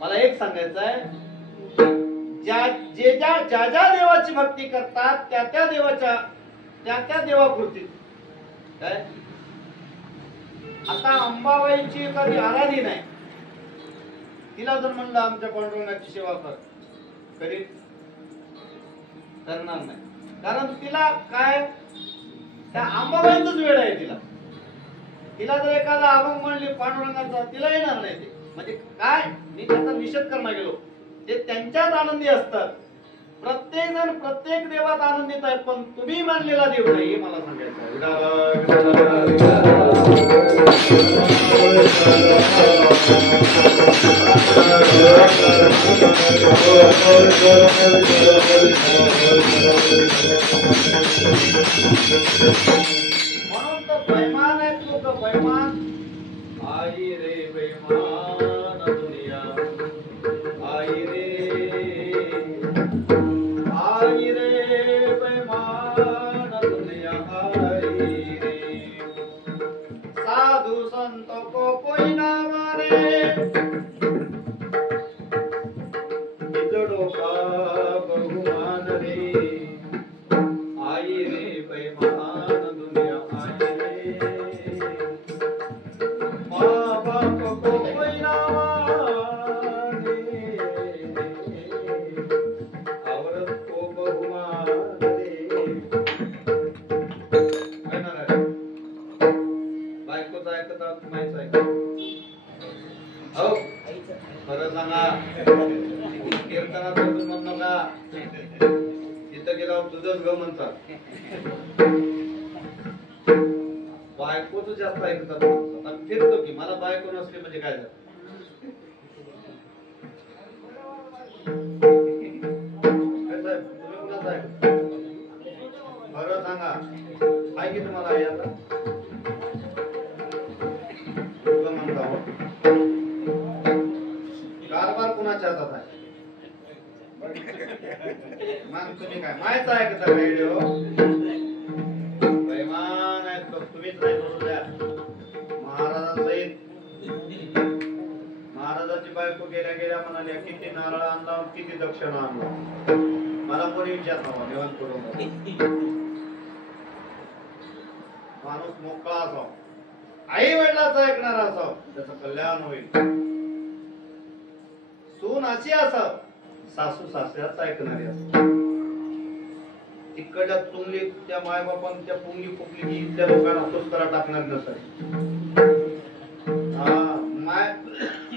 मला एक सांगायचं आहे, ज्या देवाची भक्ती करतात त्या देवापुरती काय. आता अंबाबाईची एखादी आराधी नाही, तिला जर म्हणलं आमच्या पांडुरंगाची सेवा कर, करीत करणार नाही. कारण तिला काय, त्या अंबाबाईचाच वेळ आहे. तिला जर एखादा अभंग म्हणली पांडुरंगाचा, तिला येणार नाही ते. म्हणजे काय, मी त्याचा निषेध करणार गेलो. ते त्यांच्याच आनंदी असतात. प्रत्येक जण प्रत्येक देवात आनंदित आहे, पण तुम्ही मानलेला देव नाही हे मला सांगायचं म्हणून तो बैमान आहे. तो बैमान आई रे बैमान दुनिया, आई रे बैमान दुनिया, आई रे साधु संत को कोई ना मारे, बिजड़ों का बहुमान रे, आई रे बैमान दुनिया, आई रे माँ बाप को कोई ना माने, औरत को बहुमान रे. बायकोचं ऐकता माहिती आहे हो, खरं सांगा. कीर्तनात म्हणू नका, तिथं गेल्यावर तुझंच ग म्हणतात. बायकोच जास्त ऐकतात. आता फिरतो की मला बायको नसली म्हणजे काय झालं. तुम्ही कुणाचं ऐकता खरं सांगा. आहे की तुम्हाला आई आता कारभार कुणाच्या हातात आहे. मग तुम्ही काय मायचं ऐकता रेडिओ. बैमान आहेत लोक, तुम्हीच नाही बसू द्या. महाराजांसहित महाराजाची बायको गेल्या गेल्या म्हणाल्या, किती नारळ आणला, किती दक्षिणा आणला. मला कोणी विचारतो निवांत करून. माणूस मोकळा असावा, आई वडिलाचं ऐकणारा असावं, त्याचं कल्याण होईल. सून अशी असाव, सासू सासऱ्याच ऐकणारी असाव. तिकडच्या तुंगली त्या मायबापान त्या पुंगली फुकली की इथल्या लोकांना पुस्तरा टाकणार नसावी.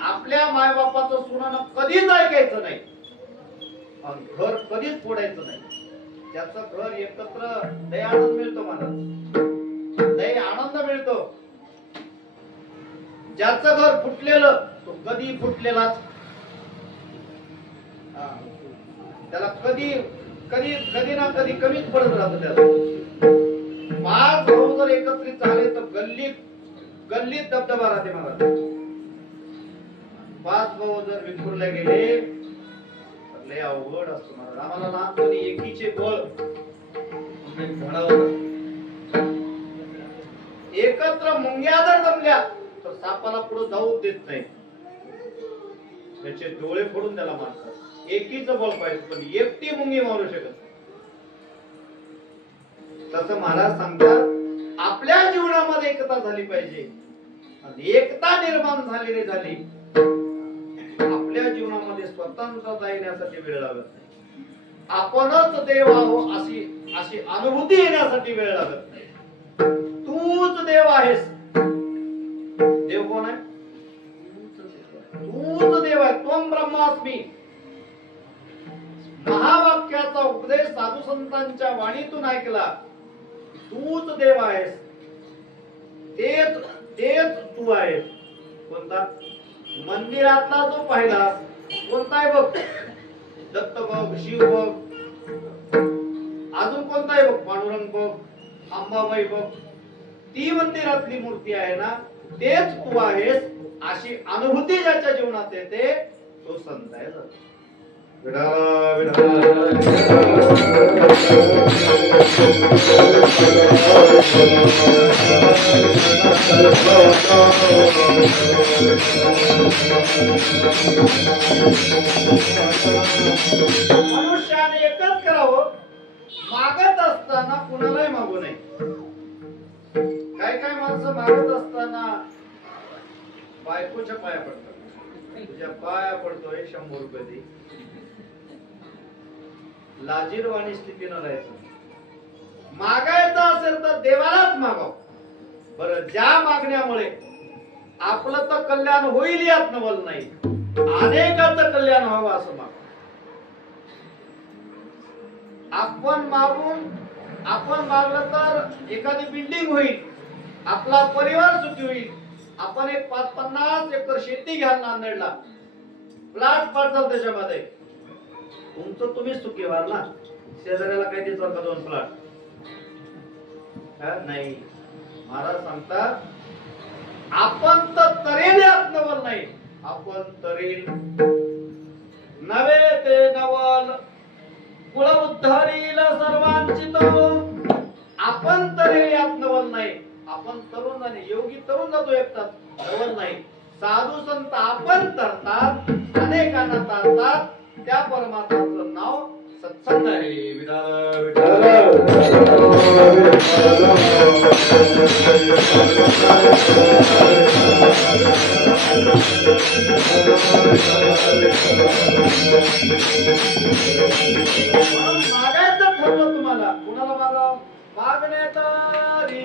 आपल्या मायबापाचं सुनानं कधीच ऐकायचं नाही, घर कधीच फोडायचं नाही. ज्याचं घर एकत्र लय आनंद मिळतो, मला लय आनंद मिळतो. ज्याचं घर फुटलेलं तो कधी फुटलेलाच, त्याला कधी कधी कधी ना कधी कमीच पडत राहतो. त्याला 5 भाऊ जर एकत्रित झाले तर गल्लीत गल्लीत दबदबा राहते. मला 5 भाऊ जर विखुरले गेले तर लय अवघड असतो. मला आम्हाला लहानपणी एकीचे बळ एकत्र मुंग्या जर जमल्या तर सापाला पुढे जाऊ देत नाही, त्याचे डोळे फोडून त्याला मारतात. एकीचं बळ पाहिजे, पण एकटी मुंगी मारू शकत नाही. तसं महाराज सांगतात, आपल्या जीवनामध्ये एकता झाली पाहिजे. आणि एकता निर्माण झालेली झाली, आपल्या जीवनामध्ये स्वतंत्रता येण्यासाठी वेळ लागत नाही. आपणच देव आहो अशी अशी अनुभूती येण्यासाठी वेळ लागत नाही. तूच देव आहेस. देव कोण आहे? तूच देव आहे. त्वम ब्रह्मास्मी महावाक्याचा उपदेश साधू संतांच्या वाणीतून ऐकला. तूच देव आहेस, तेच तेच तू आहेस. कोणता? मंदिरातला जो पाहिला कोणता आहे बघ, दत्त बघ, शिव बघ, अजून कोणता आहे बघ, पांडुरंग बघ, अंबाबाई बघ. ती मंदिरातली मूर्ती आहे ना, तेच तू आहेस. अशी अनुभूती ज्याच्या जीवनात येते तो संत आहे. विठाला विठाला मनुष्याने एकच करावं, मागत असताना कुणालाही मागू नये. काय माणसं मागत असताना बायकोच्या पाया पडतात. तुझ्या पाया पडतोय 100 रुपये दे. लाजीरवाणी स्थितीनं राहायचं. मागायचं असेल तर देवालाच मागाव. बरं, ज्या मागण्यामुळे आपलं तर कल्याण होईल यात नवल नाही, अनेकाचं कल्याण व्हावं असं माग. आपण मागलं तर एखादी बिल्डिंग होईल, आपला परिवार सुखी होईल. आपण एक 50 एकर शेती घ्याल नांदेडला, प्लॉट पाडचाल त्याच्यामध्ये, तुमचं तुम्ही सुखी व्हाल ना. शेजाऱ्याला काय देतो का 2 प्लॉट? नाही. महाराज सांगतात आपण तर तरेल यात नवल नाही, आपण तरेल नवे ते नवल कुळ उद्धारील सर्वांची तो. आपण तरेल यात नवल नाही, आपण तरुण जाणे. योगी तरुण जातो एकटाच, नवल नाही. साधू संत आपण तरतात, अनेकांना तारतात. त्या परमात्म्याचं नाव सत्संग आहे. विठाल विठाल मागायचं ठरलं तुम्हाला, कुणाला मागाव? मागणे तारी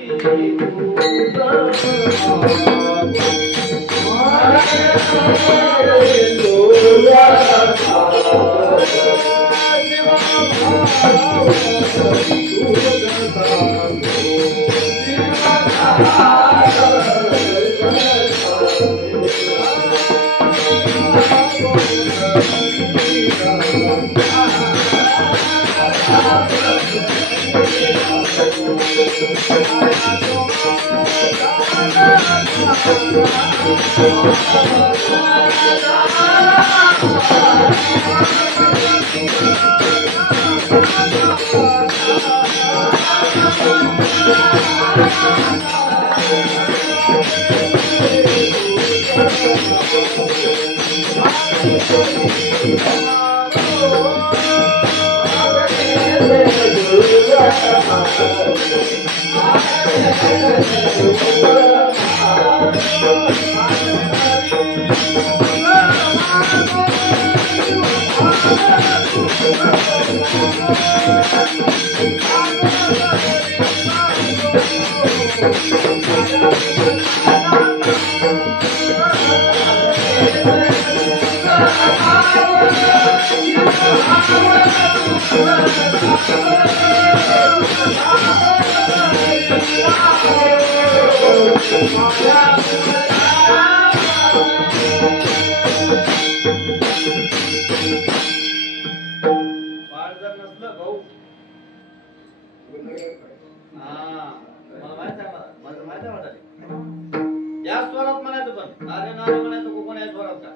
या स्वरात म्हणायचं, पण नारे नारे म्हणायचं. कोण या स्वरात का?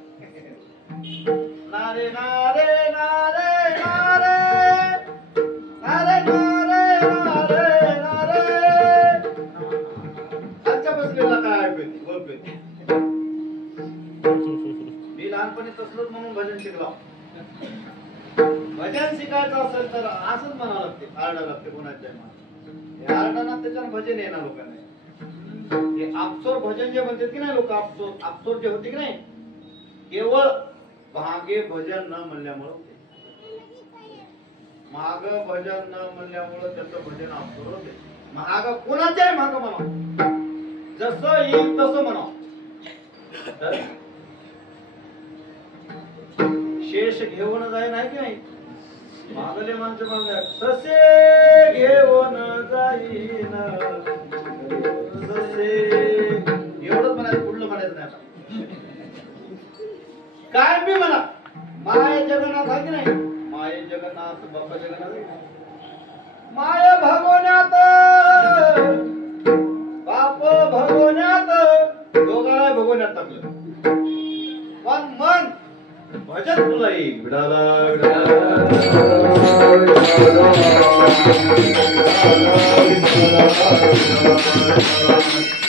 नारे नारे नारे नारे नारे नारे नारे नारे. आजच्या बसलेला काय ऐकते बोलतोय. मी लहानपणी तसलंच म्हणून भजन शिकलो. भजन शिकायचं असेल तर असंच म्हणावं लागते, आरडा लागते कोणाच्या. आरडाना त्याच्यानं भजन येणार लोकांना. ते आपसोर भजन जे म्हणतात की नाही लोक, आपसोर जे होते की नाही, केवळ भागे भजन न म्हणल्यामुळे होते. माग भजन न म्हणल्यामुळे त्याचं भजन आपसोर होते. महाग कोणाच्याही माग म्हणा, जसं येईल तसं म्हणा. शेष घेऊन जाय नाही की नाही, मागले माणसं म्हणतात तसे घेऊन जाईन तसे. एवढंच म्हणायचं, पुढलं म्हणायचं नाही. आता काय बी म्हणा, माय जगन्नाथ आहे की नाही, माय जगन्नाथ बाप्पा जगन्नाथ. माय भगवण्यात बाप भगवण्यात, दोघांना भगवण्यात टाकलं. भजन तुला येईल विडाला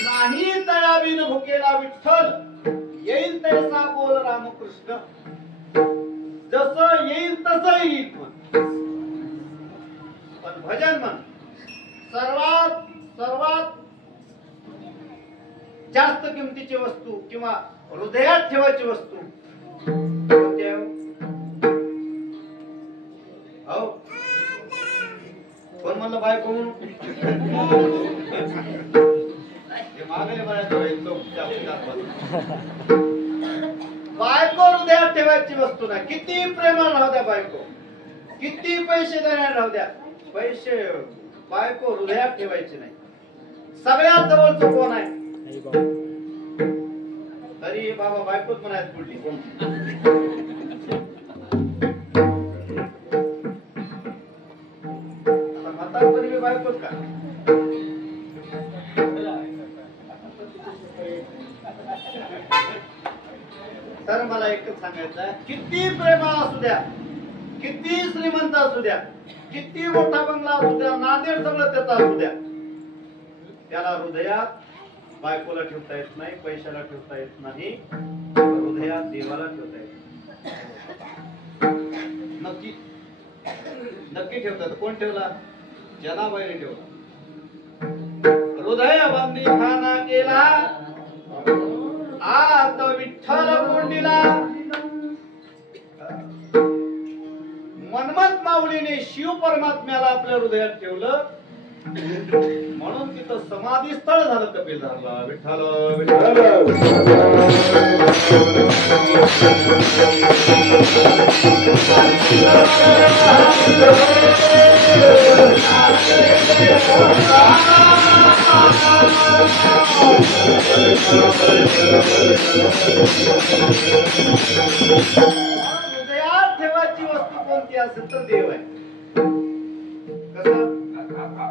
नाही तळाविन भुकेला विठ्ठल येईल तैसा बोल रामकृष्ण जसं येईल तसं येईल पण भजन म्हण सर्वात जास्त किमतीची वस्तू किंवा हृदयात ठेवायची वस्तू कोणती आहे हो कोण म्हणलं बायको मागले बायको हृदयात ठेवायची वस्तू नाही किती प्रेमाला राहू द्या बायको किती पैसे देणार राहू द्या पैसे बायको हृदयात ठेवायचे नाही सगळ्यात जवळचं कोण आहे तरी बाबा बायकोच म्हणायचं पुढली कोण म्हातारपणी मी बायकोच का तर मला एकच सांगायचं आहे किती प्रेमाळ असू द्या किती श्रीमंत असू द्या किती मोठा बंगला असू द्या नांदेड सगळं त्याचा असू द्या त्याला हृदयात बायकोला ठेवता येत नाही पैशाला ठेवता येत नाही हृदयात देवाला ठेवता येत नक्की नक्की ठेवतात कोण ठेवला जनाबाईने ठेवला हृदय बंदी खाना केला आत विठ्ठल कोंडीला मनमत माऊलीने शिव परमात्म्याला आपल्या हृदयात ठेवलं म्हणून तिथं समाधी स्थळ झालं कपिल झाला विठ्ठल हृदयात ठेवायची वस्तू कोणती असेल तर देव आहे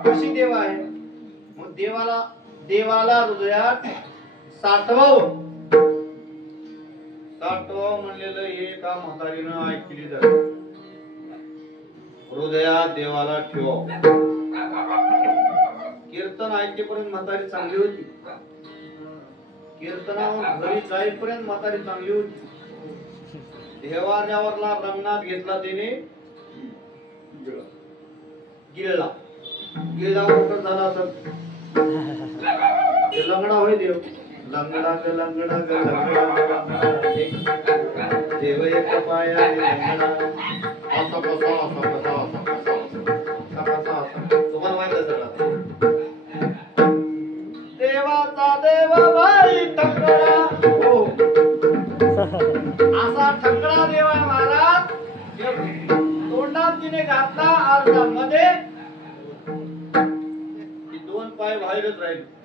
कशी देव आहे मग देवाला हृदयात साठवावं म्हणलेलं हे का म्हातारीनं ऐकली जात हृदयात देवाला ठेवावं कीर्तन ऐकेपर्यंत म्हातारी चांगली होती कीर्तनावर घरी जाईपर्यंत म्हातारी चांगली होती देवाऱ्यावरला रंगणात घेतला त्याने गिळला गिळल्यावर झाला असं लंगडा होय देव लंगडा ग लंगडा ग लंगडा देव एक पाया असं कसा असं कसा असं कसा कसा असं तुम्हाला माहित आहे सगळं देवाचा देव भाई ठकरा हो असा ठकरा देव आहे महाराज तोंडात तिने घातला अर्धामध्ये दोन पाय बाहेरच राहिले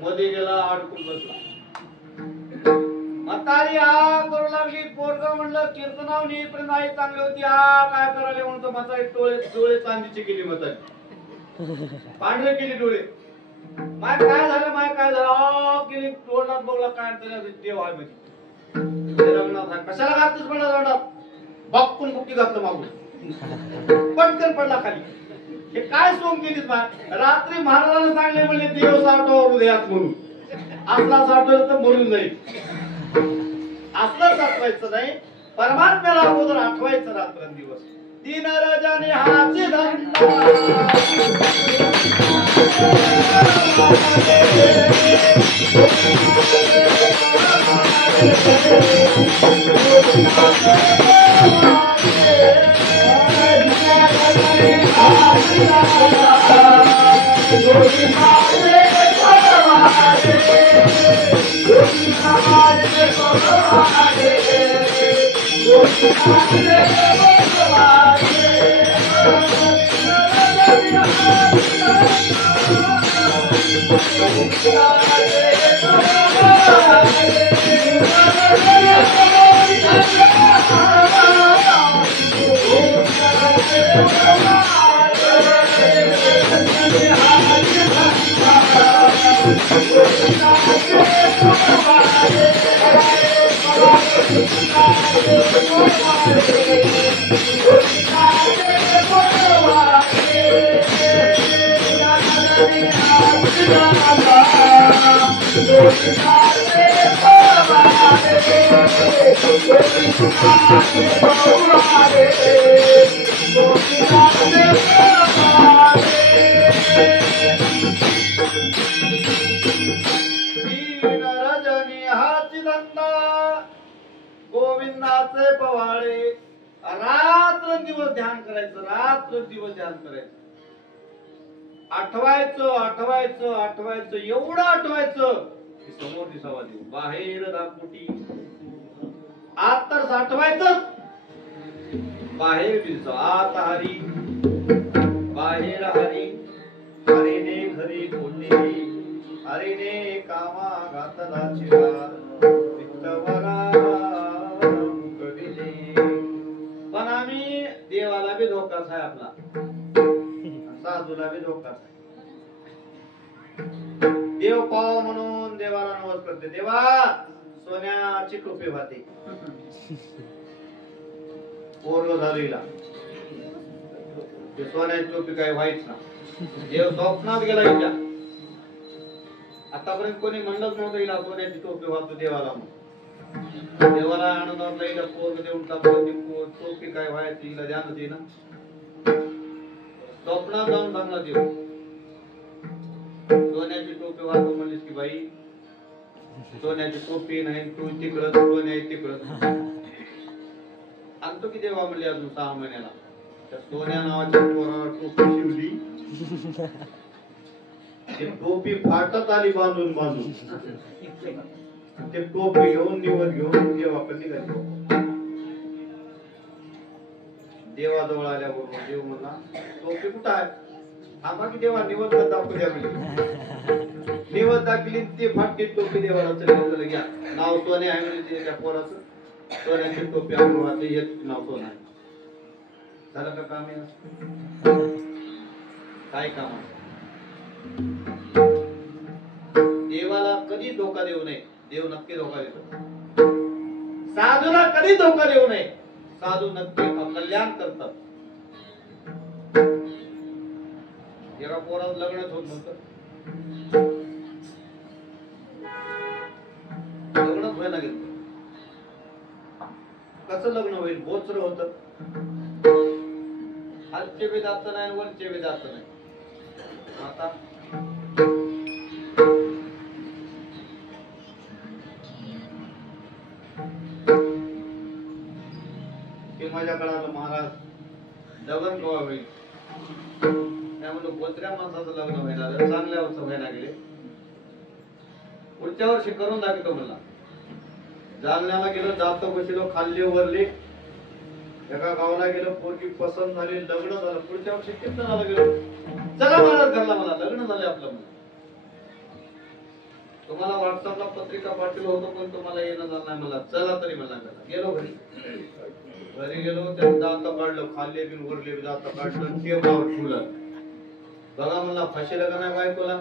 मध्ये गेला अडकून बसला म्हातारी आ करू लागली पोरग म्हणलं कीर्तनाव नेईपर्यंत आई चांगली होती आ काय करायला म्हणतो म्हातारी डोळे चांदीचे केली म्हातारी पांढरे केली डोळे माय काय झालं केली तोंडात बघला काय देव आहे म्हणजे रंगणात कशाला घातलीस म्हणलं तोंडात बापून बुक्की घातलं मागून पटकन पडला खाली हे काय सोंग केलीस रात्री महाराजांना सांगले म्हणजे देव साठवा हृदयात म्हणून असला साठवलं तर मरून जाईल असलं साठवायचं नाही परमात्म्याला अगोदर आठवायचं रात्रंदिवस दीन राजाने हाची Thank you. रजनी हाची धंदा गोविंदाचे पवाळे रात्र दिवस ध्यान करायचं, रात्र दिवस ध्यान करायचं, आठवायचं आठवायचं आठवायचं, एवढं आठवायचं की समोर दिसावा देऊ, बाहेर दापोटी, आत तर साठवायचं, बाहेर दिसाव, आत हरी बाहेर हरी, हरीने घरी बोलली, हरीने कामा घातला चिरा, विठ्ठवरा मुकविले. पण आम्ही देवाला बी धोकाच आहे आपला, साधूला बी धोकाच आहे. देव पाव म्हणून देवाला नवस करते, देवा सोन्याची टोपी वाहते, पोरग झालं हिला, सोन्याची टोपी काय व्हायच ना, देव स्वप्नात गेला हिच्या. आतापर्यंत कोणी म्हणलंच नव्हतं हिला सोन्याची टोपी वाहतो देवाला म्हणून. देवाला आनंदातला हिला पोरग देऊन टाकलं, टोपी काय व्हायची हिला ध्यानच येईना. स्वप्नात जाऊन सांगला देव, सोन्याची टोपी वाहतो म्हणलीस की बाई, सोन्याची टोपी नाही, तू तिकडं सोन्या तिकडं आणतो की देवा म्हणली. अजून 6 महिन्याला त्या सोन्या नावाच्या पोरावर टोपी शिवली, ते टोपी फाटत आली बांधून बांधून, ते टोपी घेऊन निवड घेऊन देवाकडे निघाली. देवाजवळ आल्याबरोबर देव म्हणला, टोपी कुठं आहे? थांबा की देवा, निवड दाखवू द्या म्हणजे. निवड दाखली, ती फाटली टोपी देवाला चढवलं, घ्या नाव सोने आहे म्हणजे त्या पोराचं, सोन्याची टोपी आपण हेच नाव सोनं आहे. झालं का काम? काय काम आहे? देवाला कधी धोका देऊ नये, देव नक्की धोका देतो. साधूला कधी धोका देऊ नये, साधू नक्की कल्याण करतात. एका पोराचं लग्नच होत नव्हतं, लग्नच व्हायला गेलं. कसं लग्न होईल? बोचर होत, खालचे बी जात नाही, वरचे बी जात नाही. आता ते माझ्या कळालं, महाराज लग्न केव्हा होईल? त्यामुळे बोचऱ्या माणसाचं लग्न व्हायला, चांगल्या वर्ष व्हायला गेले. पुढच्या वर्षी करून दाखवतो म्हणला. जालन्याला गेलो, जात बसलो, खाल्ले वरले, एका गावाला गेलो, पोरगी पसंत झाली, लग्न झालं. पुढच्या वर्षी कीर्तनाला गेलो, चला महाराज घरला, मला लग्न झाले आपलं म्हणून. तुम्हाला व्हॉट्सअपला पत्रिका पाठवलं होतं, पण तुम्हाला येणं झालं नाही. मला चला तरी मला गेलो घरी. घरी गेलो, त्यात दात काढलं, खाल्ले बिन वरले बी दात काढलं, टेबलावर ठेवलं. बघा म्हणला, फाशीला का नाही बायकोला?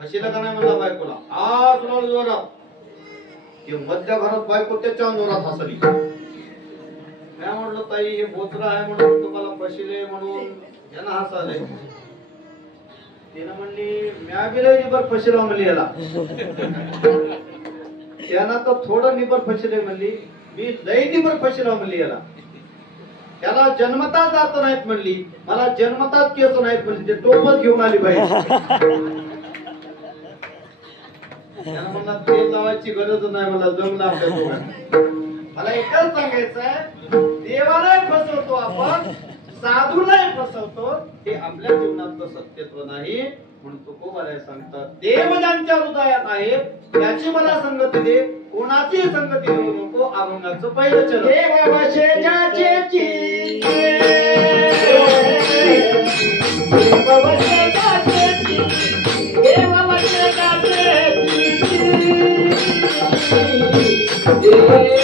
फाशीला का नाही म्हणला बायकोला? आज रोज जोरात, ते मध्य घरात बायको त्याच्या जोरात हसली. काय म्हटलं, ताई हे बोचरा आहे म्हणून तुम्हाला फाशीले म्हणून यांना हसाले. तिनं म्हणली, म्या बी निबर फशीला म्हणली याला. त्यानं तर थोडं निबर फशीले म्हणली, मी लई निबर फशीला म्हणली याला. त्याला जन्मताच जात नाहीत म्हणली, मला जन्मताच केस नाहीत म्हणली, ते टोपच घेऊन आली पाहिजे. त्यानं म्हणला, तेल लावायची गरज नाही, मला जमलं आपल्या दोघांना. मला एकच सांगायचं आहे, देवालाही फसवतो आपण, साधूलाही फसवतो, हे आपल्या जीवनातलं सत्यत्व नाही. म्हणून तुकोबाराय सांगतात, देव ज्यांच्या हृदयात आहे त्याची मला संगती दे, कोणाची संगती देऊ नको. अभंगाचं पहिलं चरण. देव वशे ज्याचेची, देव वशे ज्याचेची, देव वशे ज्याचेची, देव वशे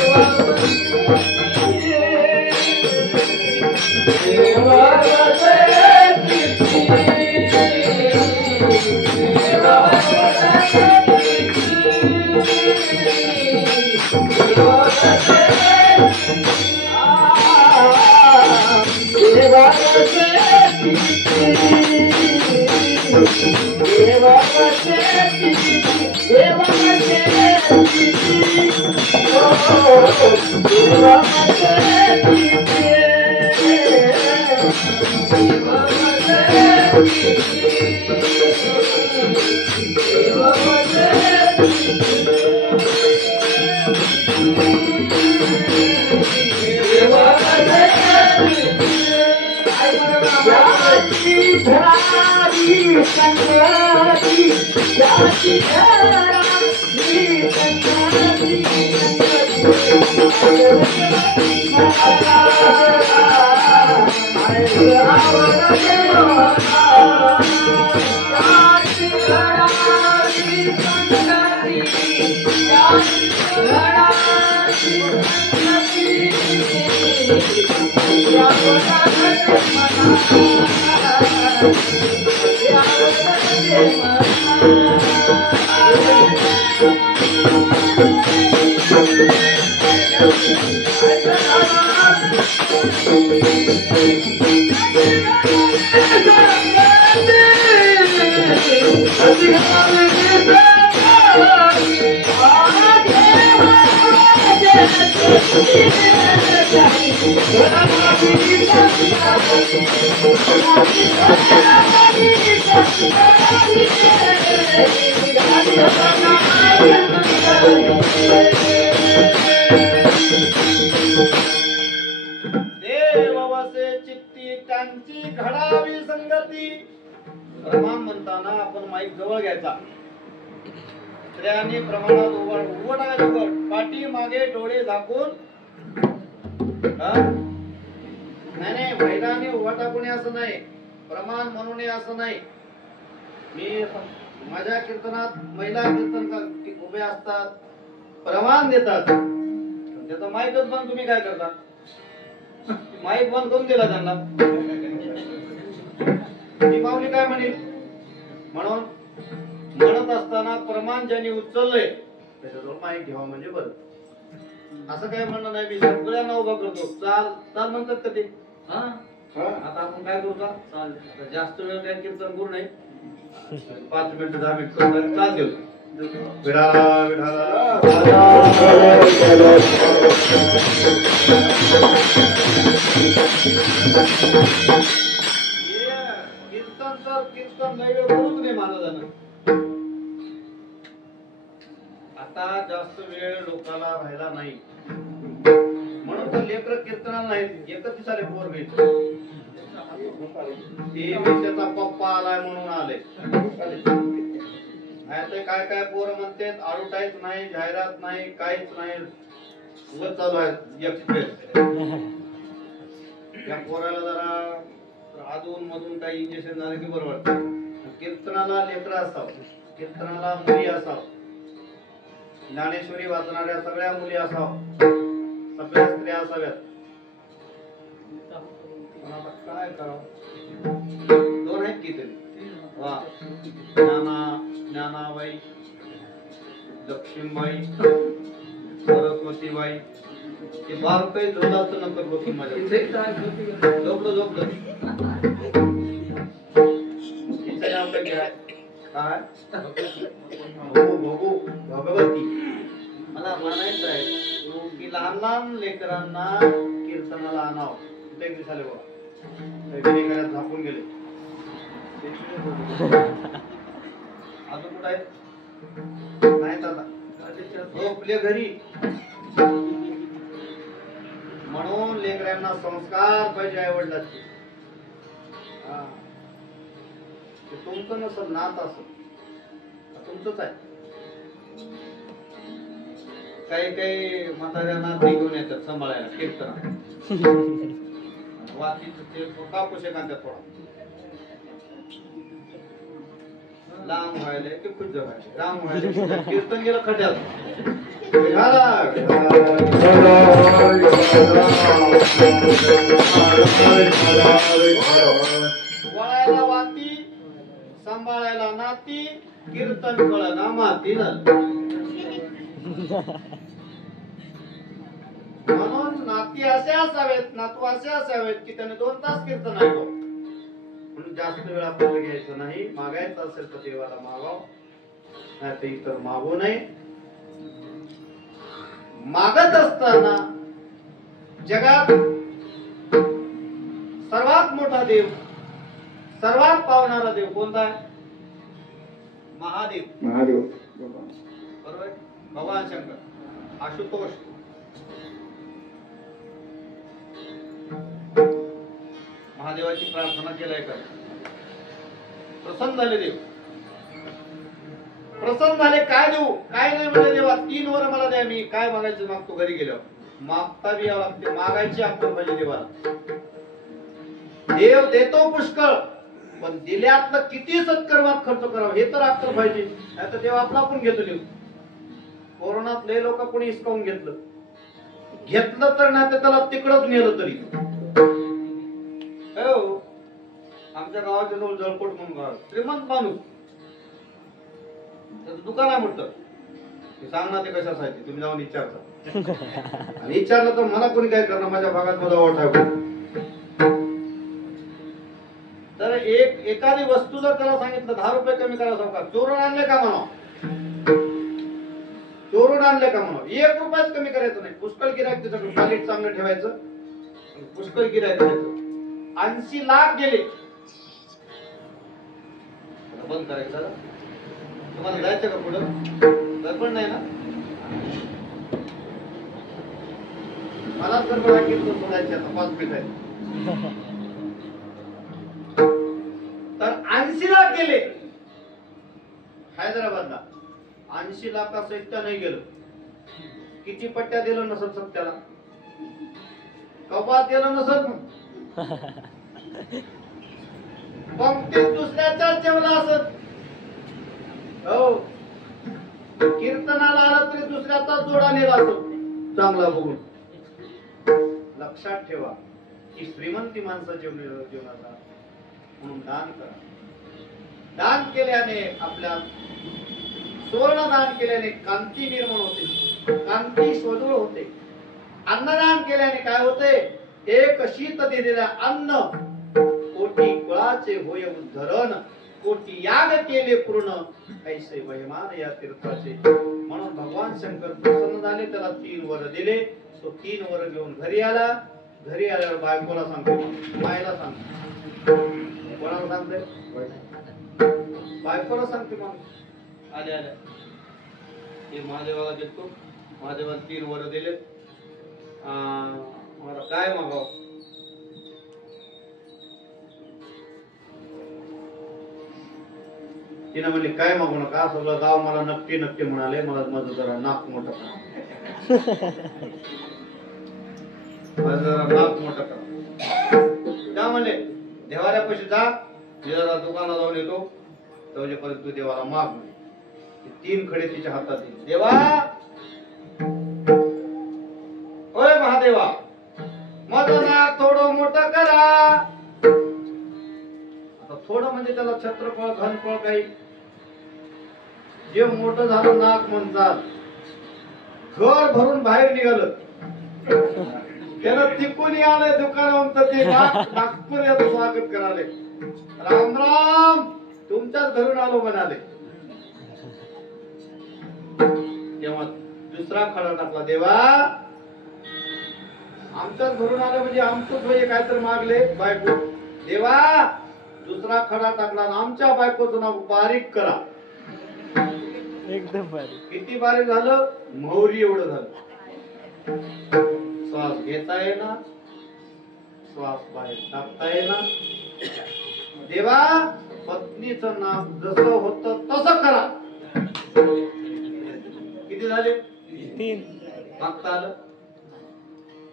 देववसे चित्ती त्यांची घडावी संगती. प्रमाण म्हणताना आपण माईक जवळ घ्यायचा. स्त्रियांनी प्रमाणात उभं टाकायचं. उभं पाठी मागे डोळे झाकून. नाही नाही, महिलांनी उभं टाकून असं नाही, प्रमाण म्हणून असं नाही. मी माझ्या कीर्तनात महिला कीर्तन उभे असतात, प्रमाण देतात. त्याचा माईकच बंद, तुम्ही काय करता? माईक बंद करून दिला त्यांना. ती माऊली काय म्हणेल? म्हणून म्हणत असताना प्रमाण ज्यांनी उचललंय त्याच्याजवळ माईक घ्यावा म्हणजे बरं. असं काय म्हणणं नाही, मी सगळ्यांना उभा करतो. चाल चाल म्हणतात का ते? आता आपण काय करू का? चाल. आता जास्त वेळ काय कीर्तन करू नये. 5 मिनिटं 10 मिनिटं चाल देऊ. विढाला विढाला कीर्तन तर कीर्तन नैवेद्य करूच नाही महाराजांना. आता जास्त वेळ लोकाला राहिला नाही म्हणून तर लेकर कीर्तनाला नाहीत. एकच दिसाले पोर घ्यायचे. त्याचा पप्पा आलाय म्हणून आले. काय काय पोर म्हणतात आडूटाईच नाही, जाहिरात नाही, काहीच नाही, उगाच चालू आहे एक्सप्रेस. या पोराला जरा अधून मधून काही इंजेक्शन झालं की बरं वाटतं. कीर्तनाला लेकरं असावं, कीर्तनाला मुली असावं, ज्ञानेश्वरी वाचणाऱ्या सगळ्या मुली असावं, सगळ्या स्त्रिया असाव्यात. पण आता काय करावं? 2 आहेत की तरी. वा, ज्ञानाबाई, लक्ष्मीबाई, सरस्वतीबाई. ते बारकाई झोलाचं नंतर बसून माझ्या झोपलं झोपलं. काय भगवती. मला म्हणायचं आहे की लहान लहान लेकरांना कीर्तनाला आणावं. कुठे दिसाले बाबा झाकून गेले. अजून कुठं आहेत? नाहीत आता झोपले घरी. म्हणून लेकरांना संस्कार पाहिजे आई वडिलांचे. तुमचं नसल, नात असत तुमचंच आहे. काही काही म्हाताऱ्या नात घेऊन येतात सांभाळायला कीर्तनात. वातीचं ते कापूस एखाद्या थोडा लांब व्हायला की खुश व्हायला, लांब व्हायला कीर्तन गेलं खड्यात. वळायला वाती, सांभाळायला नाती, कीर्तन कळना माती झालं. म्हणून नाती असे असावेत, नातू असे असावेत की त्याने 2 तास कीर्तन ऐकावं. म्हणून जास्त वेळ आपल्याला घ्यायचं नाही. मागायचं असेल तर देवाला मागाव, नाही तर इतर मागू नये. मागत असताना जगात सर्वात मोठा देव, सर्वात पावणारा देव कोणता आहे? महादेव. महादेव. बरोबर. भगवान शंकर, आशुतोष, महादेवाची प्रार्थना केलाय का? प्रसन्न झाले देव. प्रसन्न झाले. काय देऊ काय नाही म्हणजे देवा 3 वर मला द्या, मी काय मागायचं मागतो घरी गेल्यावर. मागता बी यावं लागते, मागायची आपण पाहिजे देवाला. देव देतो पुष्कळ, पण दिल्यातलं किती सत्कर्मात खर्च करावं हे तर अक्कल पाहिजे. नाही तर देव आपला पण घेतो. देव कोरोनात लय लोक कोणी हिसकावून घेतलं तर नाही तर त्याला तिकडच नेलं तरी. हो, आमच्या गावाच्या जवळ जळकोट म्हणून गाव, श्रीमंत माणूस, त्याचं दुकान आहे म्हटलं. सांग ना ते कशासाठी, तुम्ही जाऊन विचारता. आणि विचारलं तर मला कोणी काय करणार, माझ्या भागात मला ओळखाय. तर एखादी वस्तू जर त्याला सांगितलं 10 रुपये कमी करा सावकार, चोरून आणले का म्हणा, चोरून आणले का म्हणा, 1 रुपयाच कमी करायचं नाही. पुष्कळ गिरायक त्याच्याकडे क्वालिटी चांगलं ठेवायचं, पुष्कळ गिरायक करायचं. 80 लाख गेले. बंद करायचं. तुम्हाला जायचं का पुढं? गडबड नाही ना? मला गडबड आहे की सोडायची आता 5 मिनिट आहे. तर 80 लाख गेले हैदराबादला. 80 लाखासहित नाही गेलं. किती पट्ट्या दिलं नसत सत्याला, कपात दिलं नसत, पंक्तीत दुसऱ्याच्या जेवला असत. हो, कीर्तनाला आला तरी दुसऱ्याचा जोडा नेला असत चांगला बघून. लक्षात ठेवा की श्रीमंती माणसं जेवणाचा. म्हणून दान करा. दान केल्याने आपल्या सुवर्ण दान केल्याने कांती निर्माण होते, कांती स्वदूळ होते. अन्नदान केल्याने काय होते? एक शीत दिलेल्या अन्न कोटी कुळाचे होय उद्धरण, कोटी याग केले पूर्ण, ऐसे महिमान या तीर्थाचे. म्हणून भगवान शंकर प्रसन्न झाले, त्याला 3 वर दिले. तो 3 वर घेऊन घरी आला. घरी आल्यावर बायकोला सांगतो, मायला सांगतो. कोणाला सांगते? बायकोला सांगते. मग आल्या हे महादेवाला देतो. महादेवाला 3 वर दिले. मला काय मागाव? तिनं म्हणले काय मागू नका, सगळं गाव मला नक्की नक्की म्हणाले. मला माझं जरा नाक मोठं करा, माझं जरा नाक मोठं करा. त्या म्हणले देवाऱ्यापाशी जा, मी जरा दुकानात जाऊन येतो, तेवढ्यापर्यंत तू देवाला माग. 3 खडे तिच्या हातात दिले. देवा, ओय महादेवा, माझं नाक थोडं मोठं करा. आता थोडं म्हणजे त्याला छत्रफळ घनफळ काही. जे मोठं झालं नाक म्हणतात, घर भरून बाहेर निघालं. त्याला तिकून आलंय दुकानावरून, तर ते नागपूर याचं स्वागत कराले. राम राम, तुमच्याच घरून आलो म्हणाले. तेव्हा दुसरा खडा टाकला. देवा, आमच्याच घरून आलं म्हणजे आमचंच म्हणजे काय तर मागले बायको. देवा, दुसरा खडा टाकला, आमच्या बायकोचं नाव बारीक करा. एकदम बारीक. किती बारीक झालं? मोहरी एवढं झालं. श्वास घेता येईना, श्वास बाहेर टाकता येईना. देवा, पत्नीचं नाव जसं होतं तसं करा. किती झाले? 3. मागता आलं.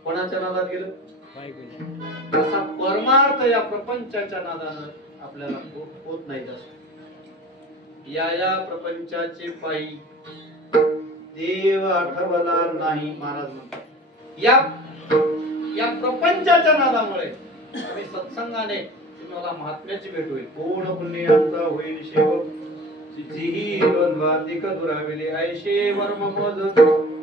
कोणाच्या नादात गेलं? बायकोच्या. असा परमार्थ या प्रपंचाच्या नादानं आपल्याला होत नाही. जास्त या प्रपंचाचे पायी देव आठवला नाही. महाराज म्हणतात या प्रपंचाच्या नादामुळे तुम्ही सत्संगाने तुम्हाला महात्म्याची भेट होईल. कोण पुण्याचा होईल सेवक, जिही द्वंद्वाधिक दुराविले ऐशे वर्म पद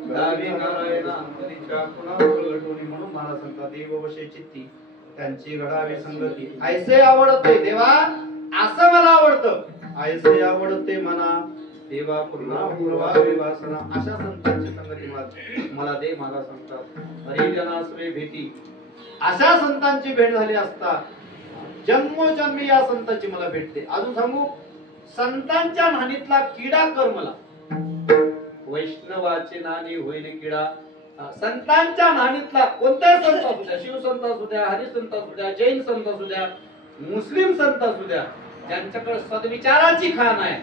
गावी नारायण अंतरीच्या पुन्हा प्रगटोनी म्हणून मला सांगतात देव वशे चित्ती त्यांची घडावी संगती. ऐसे आवडते देवा असं मला आवडतं, ऐसे आवडते मना देवा पुन्हा पूर्वावी वासना. अशा संतांची संगती मला दे मला सांगतात हरिजनाश्रय भेटी. अशा संतांची भेट झाली असता जन्मोजन्मी या संतांची मला भेटते. अजून सांगू संतांच्या नाणीतला किडा कर मला, वैष्णवाचे नाणी होईल किडा. संतांच्या नाणीतला कोणत्याही संत असू द्या, शिवसंत असू द्या, हरिसंत असू द्या, जैन संत असू द्या, मुस्लिम संत असू द्या, ज्यांच्याकडे सद्विचाराची खाण आहे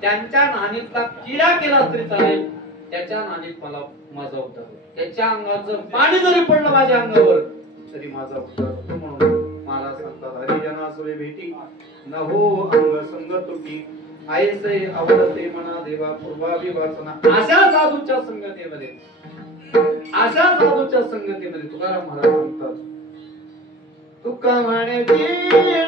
त्यांच्या नाणीतला किडा केला तरी चालेल, त्याच्या नाणीत मला माझा उद्धार होतो. त्याच्या अंगाचं पाणी जरी पडलं माझ्या अंगावर तरी माझा उद्धार होतो. म्हणून मला सांगतात हरिजनासुरे भेटी न हो अंग संग तुटी ऐसे आवडते मना देवा पूर्वावी वासना. अशा साधूच्या संगतीमध्ये, अशा साधूच्या संगतीमध्ये तुकाराम महाराज सांगतात तुका म्हणे जीणे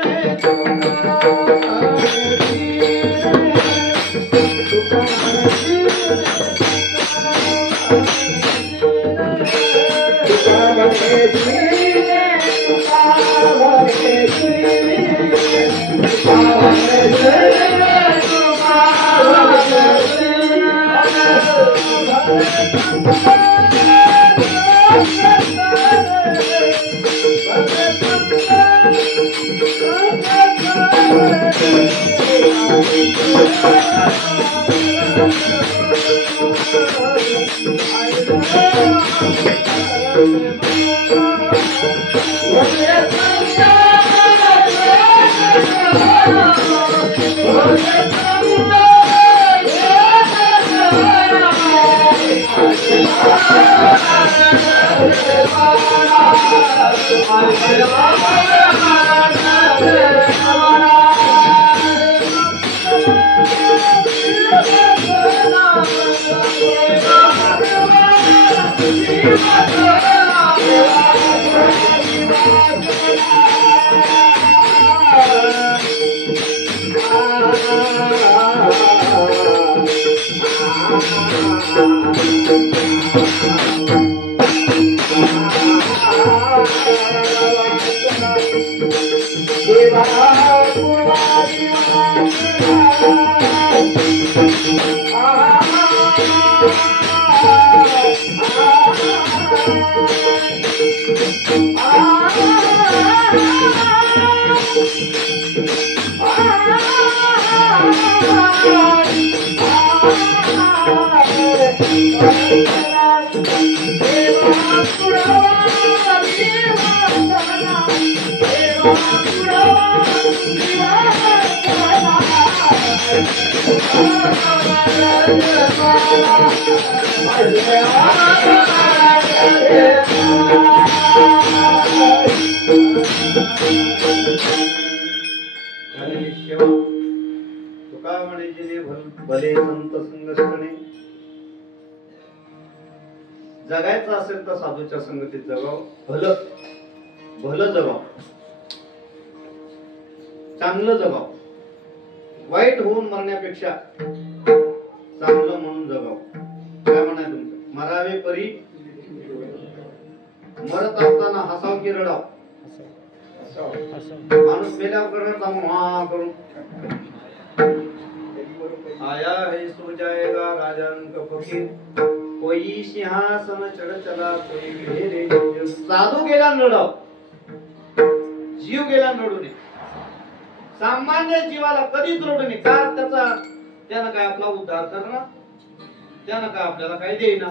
भले संत संगष्टने. जगायचं असेल तर साधूच्या संगतीत जगाव, भलं भलं जगाव, चांगलं जगाव. वाईट होऊन मरण्यापेक्षा चांगलं म्हणून जगाव. काय म्हणाय तुमचं? मरावे परी मरत असताना हसाव की रडाव. माणूस मेल्यावर करणार करून आया है सो जाएगा राजन का फकीर, कोई सिंहासन चढ़ चला कोई घेरे. साधू गेला नडाव, जीव गेला नडून. सामान्य जीवाला कधीच रडू नये. का त्यानं काय आपला उद्धार करणार, त्यानं काय आपल्याला काही देईना.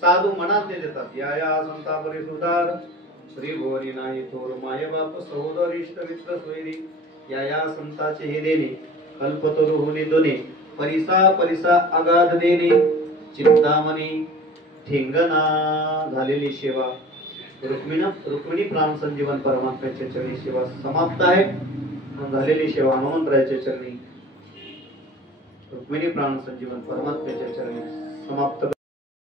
साधू मनात ते देतात. या या संता परी सुधार त्रिभुवनी नाही थोर माय बाप सहोदर इष्ट मित्र सोयरी. या या संताचे हे देणे कल्पतरू होणे दोने. परिसा परिसा अगाध देणे चिंतामणी ठेंगणा झालेली सेवा. रुक्मिणी प्राण संजीवन परमात्म्याच्या चरणी सेवा समाप्त आहे. झालेली सेवा हनुमंतरायाच्या चरणी रुक्मिणी प्राण संजीवन परमात्म्याच्या चरणी समाप्त.